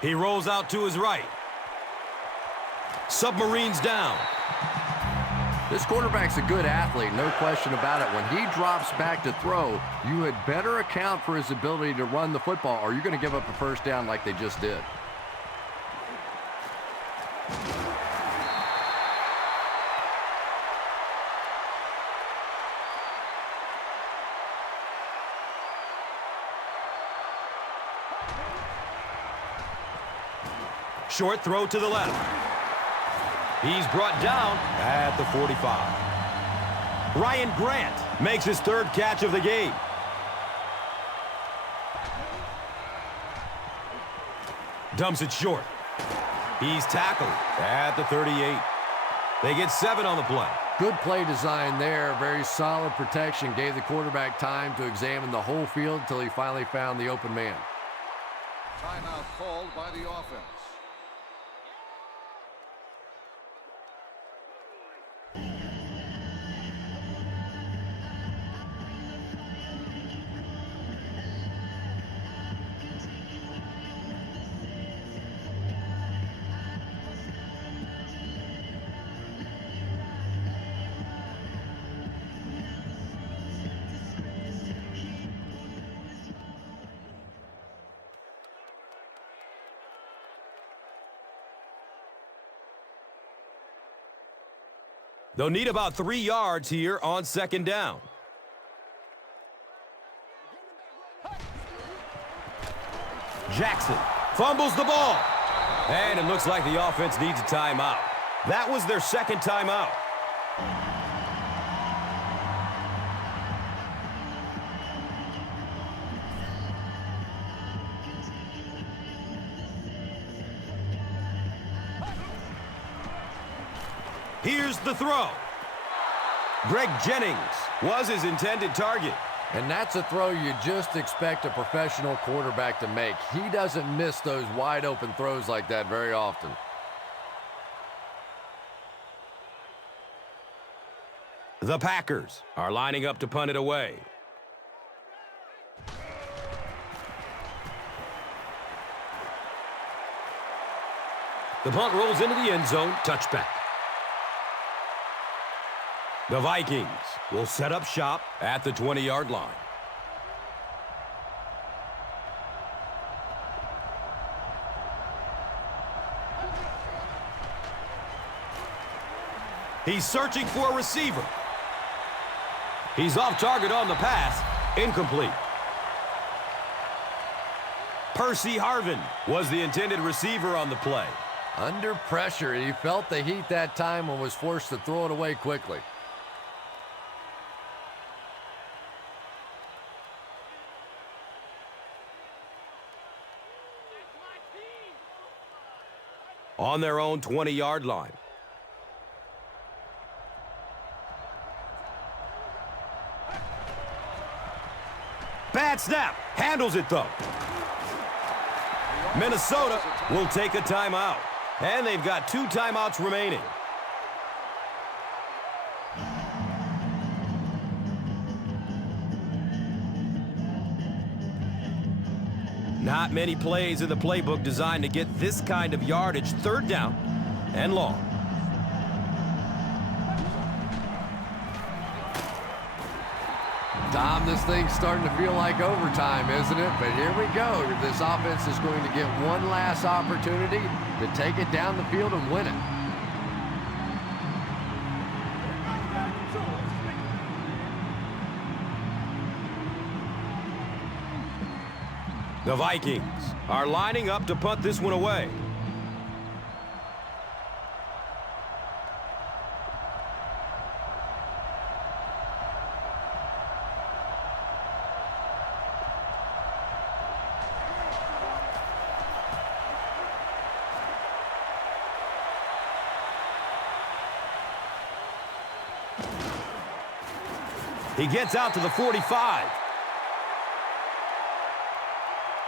He rolls out to his right. Submarines down. This quarterback's a good athlete, no question about it. When he drops back to throw, you had better account for his ability to run the football, or you're going to give up a first down like they just did. Short throw to the left. He's brought down at the 45. Ryan Grant makes his third catch of the game. Dumps it short. He's tackled at the 38. They get 7 on the play. Good play design there. Very solid protection. Gave the quarterback time to examine the whole field until he finally found the open man. Timeout called by the offense. They'll need about 3 yards here on second down. Jackson fumbles the ball. And it looks like the offense needs a timeout. That was their second timeout. Here's the throw. Greg Jennings was his intended target. And that's a throw you just expect a professional quarterback to make. He doesn't miss those wide open throws like that very often. The Packers are lining up to punt it away. The punt rolls into the end zone. Touchback. The Vikings will set up shop at the 20-yard line. He's searching for a receiver. He's off target on the pass. Incomplete. Percy Harvin was the intended receiver on the play. Under pressure, he felt the heat that time and was forced to throw it away quickly. On their own 20-yard line. Bad snap. Handles it, though. Minnesota will take a timeout. And they've got 2 timeouts remaining. Not many plays in the playbook designed to get this kind of yardage. Third down and long. Tom, this thing's starting to feel like overtime, isn't it? But here we go. This offense is going to get one last opportunity to take it down the field and win it. The Vikings are lining up to punt this one away. He gets out to the 45.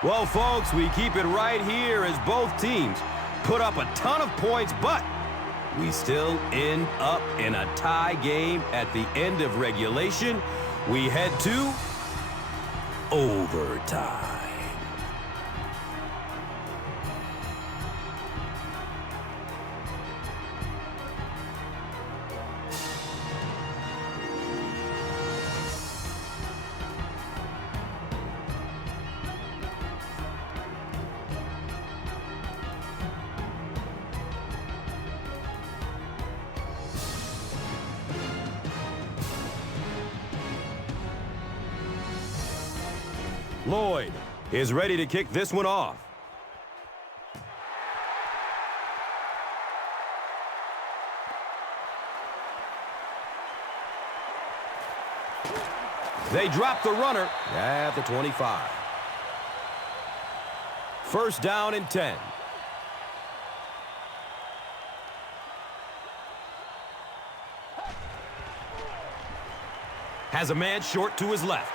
Well, folks, we keep it right here as both teams put up a ton of points, but we still end up in a tie game at the end of regulation. We head to overtime. Lloyd is ready to kick this one off. They drop the runner at the 25. First down and 10. Has a man short to his left.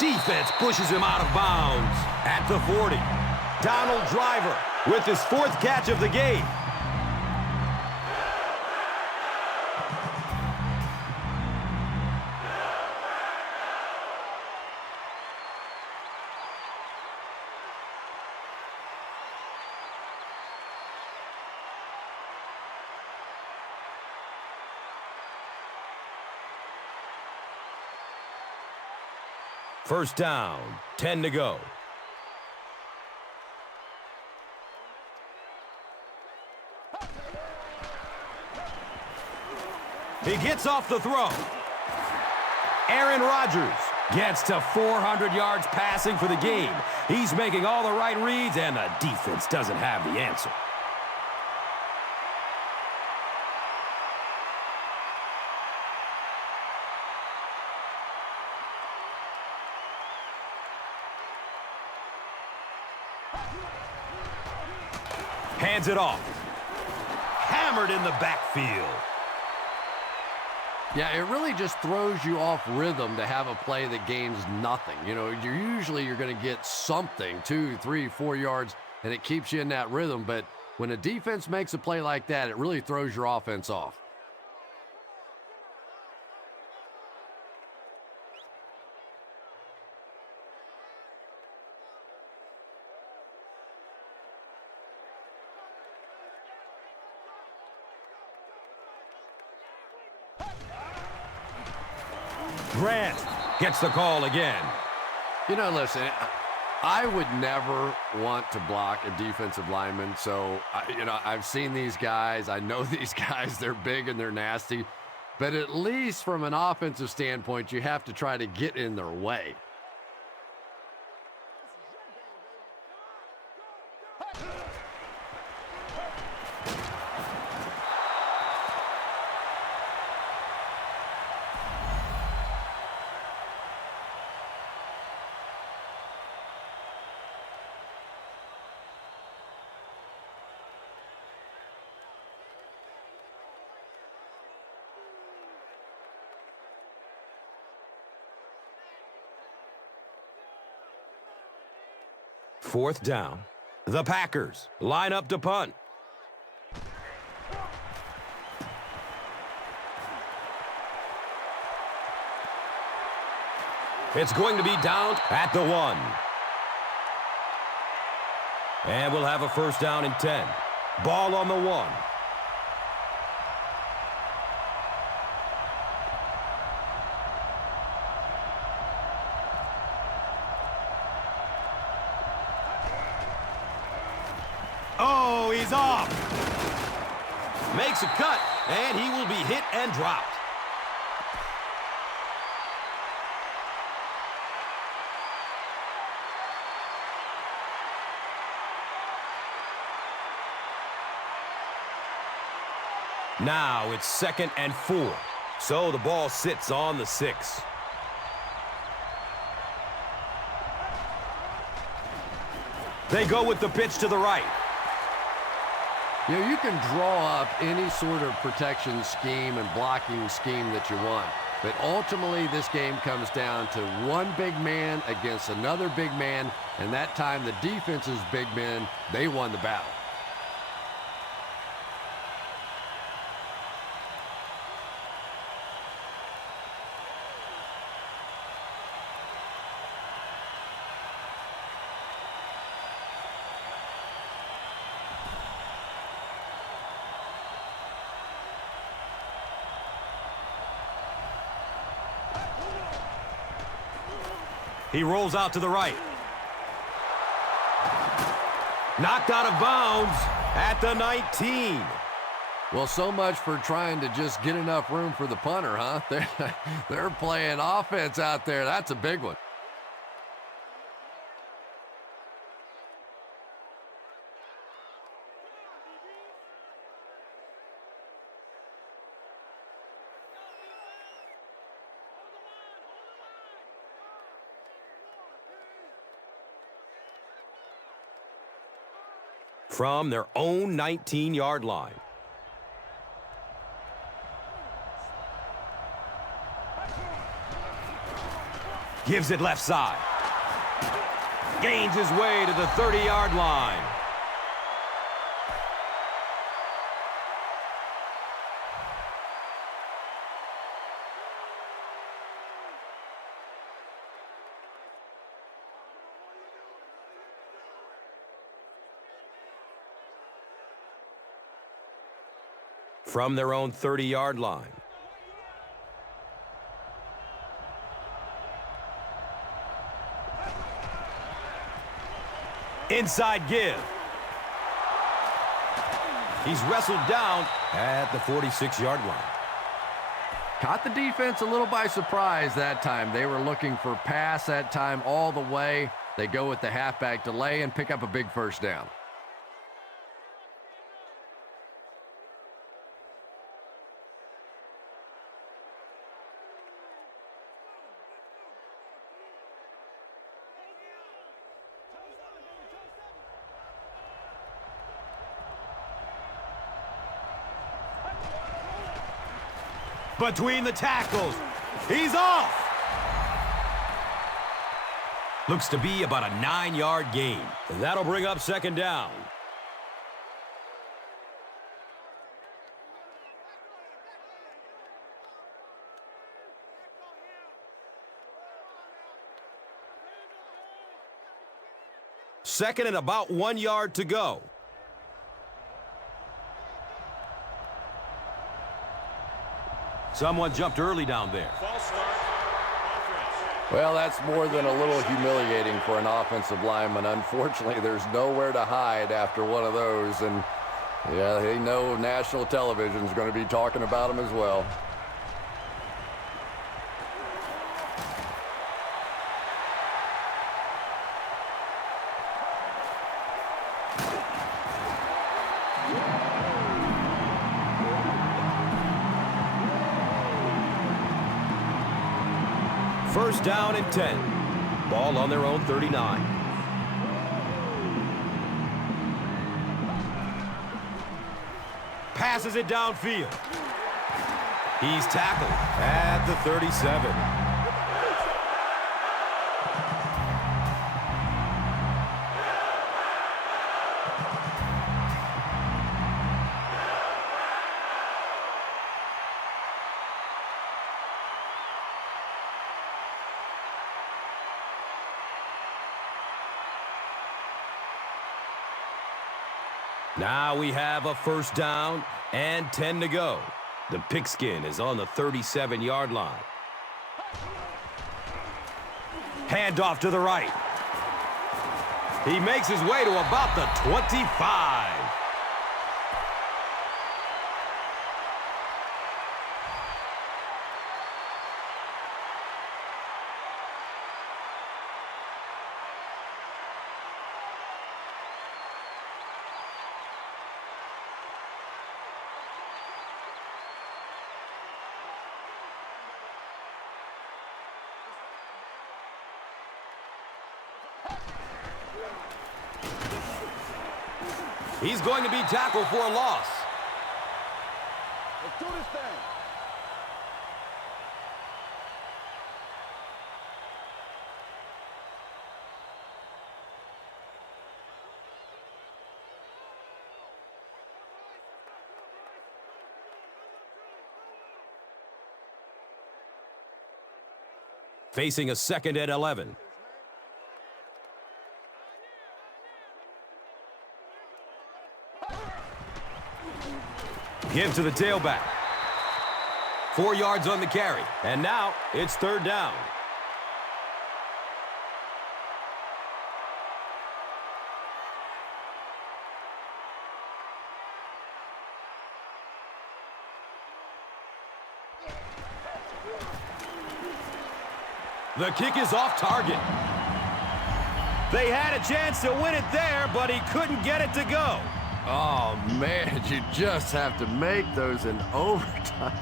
Defense pushes him out of bounds at the 40. Donald Driver with his fourth catch of the game. First down, 10 to go. He gets off the throw. Aaron Rodgers gets to 400 yards passing for the game. He's making all the right reads, and the defense doesn't have the answer. Hands it off. Hammered in the backfield. Yeah, it really just throws you off rhythm to have a play that gains nothing. You know, you're going to get something, 2, 3, 4 yards, and it keeps you in that rhythm. But when a defense makes a play like that, it really throws your offense off. Grant gets the call again. You know, listen, I would never want to block a defensive lineman. So, I've seen these guys. I know these guys. They're big and they're nasty. But at least from an offensive standpoint, you have to try to get in their way. Fourth down. The Packers line up to punt. It's going to be down at the 1. And we'll have a first down and 10. Ball on the 1. makes a cut, and he will be hit and dropped. Now it's 2nd and 4. So the ball sits on the 6. They go with the pitch to the right. You know, you can draw up any sort of protection scheme and blocking scheme that you want. But ultimately, this game comes down to one big man against another big man. And that time, the defense's big men, they won the battle. He rolls out to the right. Knocked out of bounds at the 19. Well, so much for trying to just get enough room for the punter, huh? They're playing offense out there. That's a big one. From their own 19-yard line. Gives it left side. Gains his way to the 30-yard line. From their own 30-yard line. Inside give. He's wrestled down at the 46-yard line. Caught the defense a little by surprise that time. They were looking for pass that time all the way. They go with the halfback delay and pick up a big first down. Between the tackles. He's off. Looks to be about a 9-yard gain. That'll bring up 2nd down. Second and about 1 yard to go. Someone jumped early down there. Well, that's more than a little humiliating for an offensive lineman. Unfortunately, there's nowhere to hide after one of those. And, yeah, they know national television is going to be talking about them as well. First down and 10. Ball on their own 39. Passes it downfield. He's tackled at the 37. Now we have a first down and 10 to go. The pigskin is on the 37-yard line. Handoff to the right. He makes his way to about the 25. He's going to be tackled for a loss. Let's do this thing. Facing a 2nd and 11. Give to the tailback. 4 yards on the carry. And now it's 3rd down. The kick is off target. They had a chance to win it there, but he couldn't get it to go. Oh, man, you just have to make those in overtime.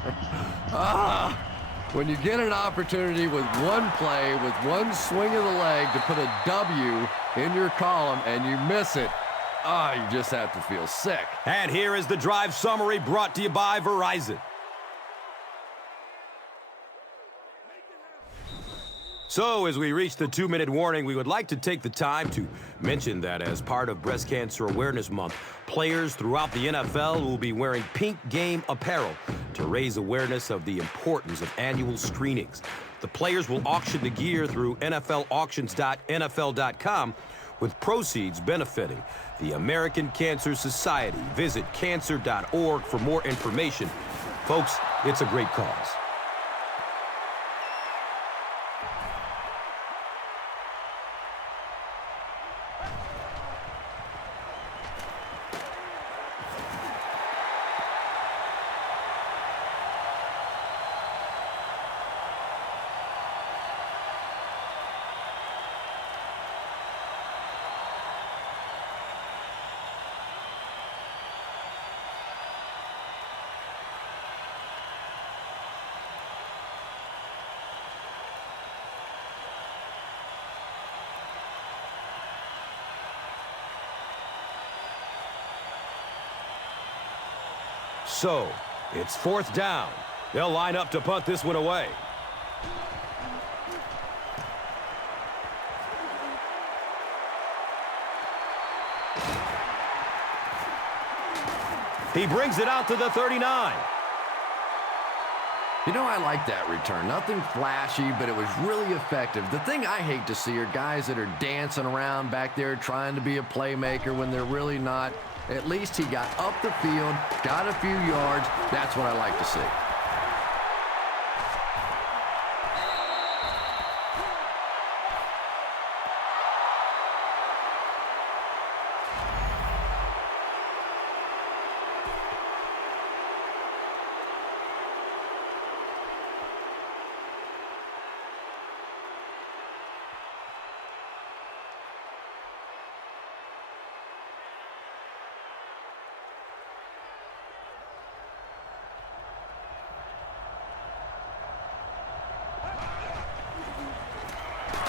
When you get an opportunity with one play, with one swing of the leg to put a W in your column and you miss it, you just have to feel sick. And here is the drive summary brought to you by Verizon. So, as we reach the 2-minute warning, we would like to take the time to mention that as part of Breast Cancer Awareness Month, players throughout the NFL will be wearing pink game apparel to raise awareness of the importance of annual screenings. The players will auction the gear through NFLauctions.nfl.com, with proceeds benefiting the American Cancer Society. Visit cancer.org for more information. Folks, it's a great cause. So, it's 4th down. They'll line up to punt this one away. He brings it out to the 39. You know, I like that return. Nothing flashy, but it was really effective. The thing I hate to see are guys that are dancing around back there trying to be a playmaker when they're really not. At least he got up the field, got a few yards. That's what I like to see.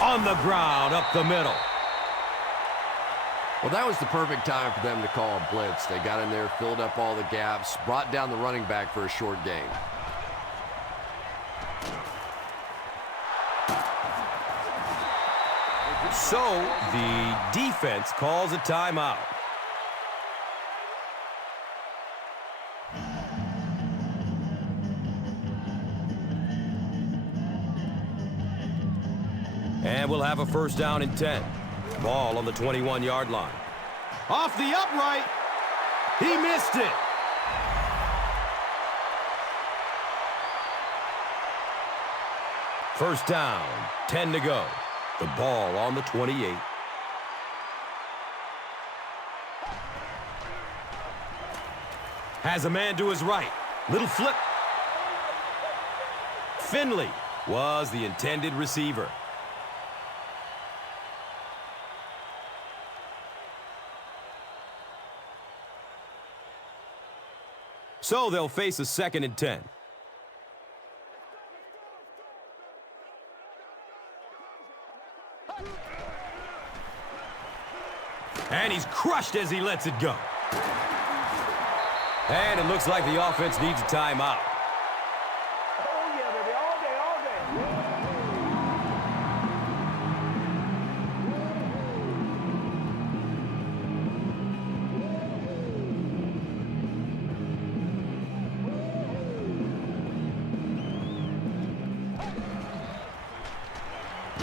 On the ground, up the middle. Well, that was the perfect time for them to call a blitz. They got in there, filled up all the gaps, brought down the running back for a short gain. So, the defense calls a timeout. And we'll have a 1st down and 10. Ball on the 21-yard line. Off the upright. He missed it. First down, 10 to go. The ball on the 28. Has a man to his right. Little flip. Finley was the intended receiver. So they'll face a 2nd and 10. And he's crushed as he lets it go. And it looks like the offense needs a timeout. Oh, yeah, baby. All day, all day.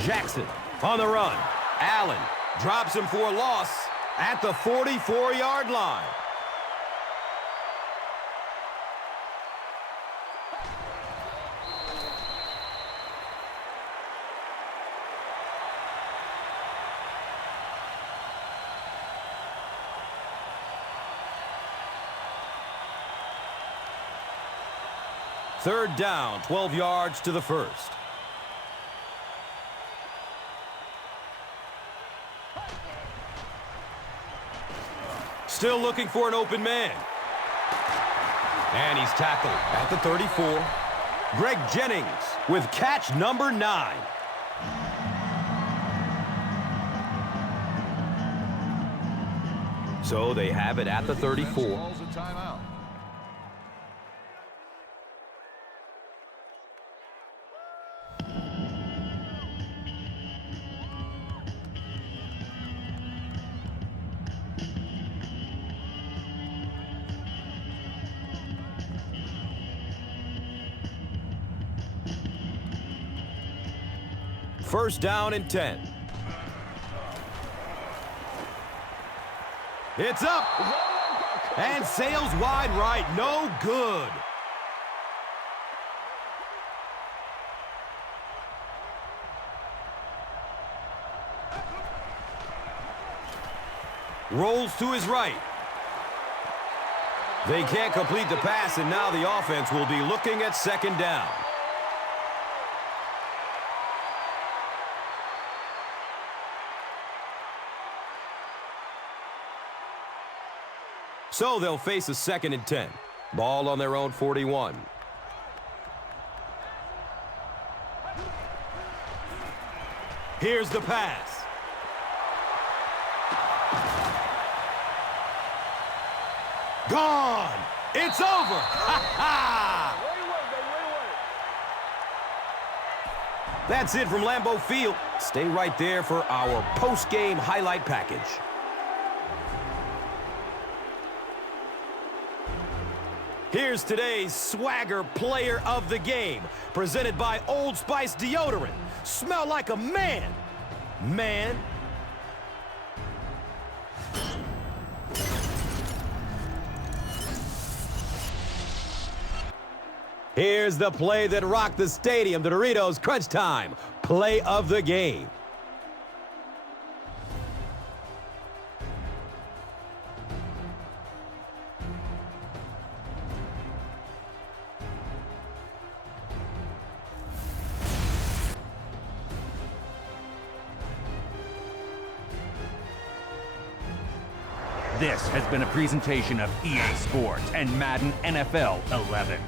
Jackson on the run. Allen drops him for a loss at the 44-yard line. Third down, 12 yards to the first. Still looking for an open man. And he's tackled at the 34. Greg Jennings with catch number 9. So they have it at the 34. Calls a timeout. First down and 10. It's up. And sails wide right. No good. Rolls to his right. They can't complete the pass, and now the offense will be looking at second down. So they'll face a 2nd and 10. Ball on their own 41. Here's the pass. Gone. It's over. Ha ha. That's it from Lambeau Field. Stay right there for our post-game highlight package. Here's today's Swagger Player of the Game, presented by Old Spice Deodorant. Smell like a man. Man. Here's the play that rocked the stadium, the Doritos Crunch Time Play of the Game. This has been a presentation of EA Sports and Madden NFL 11.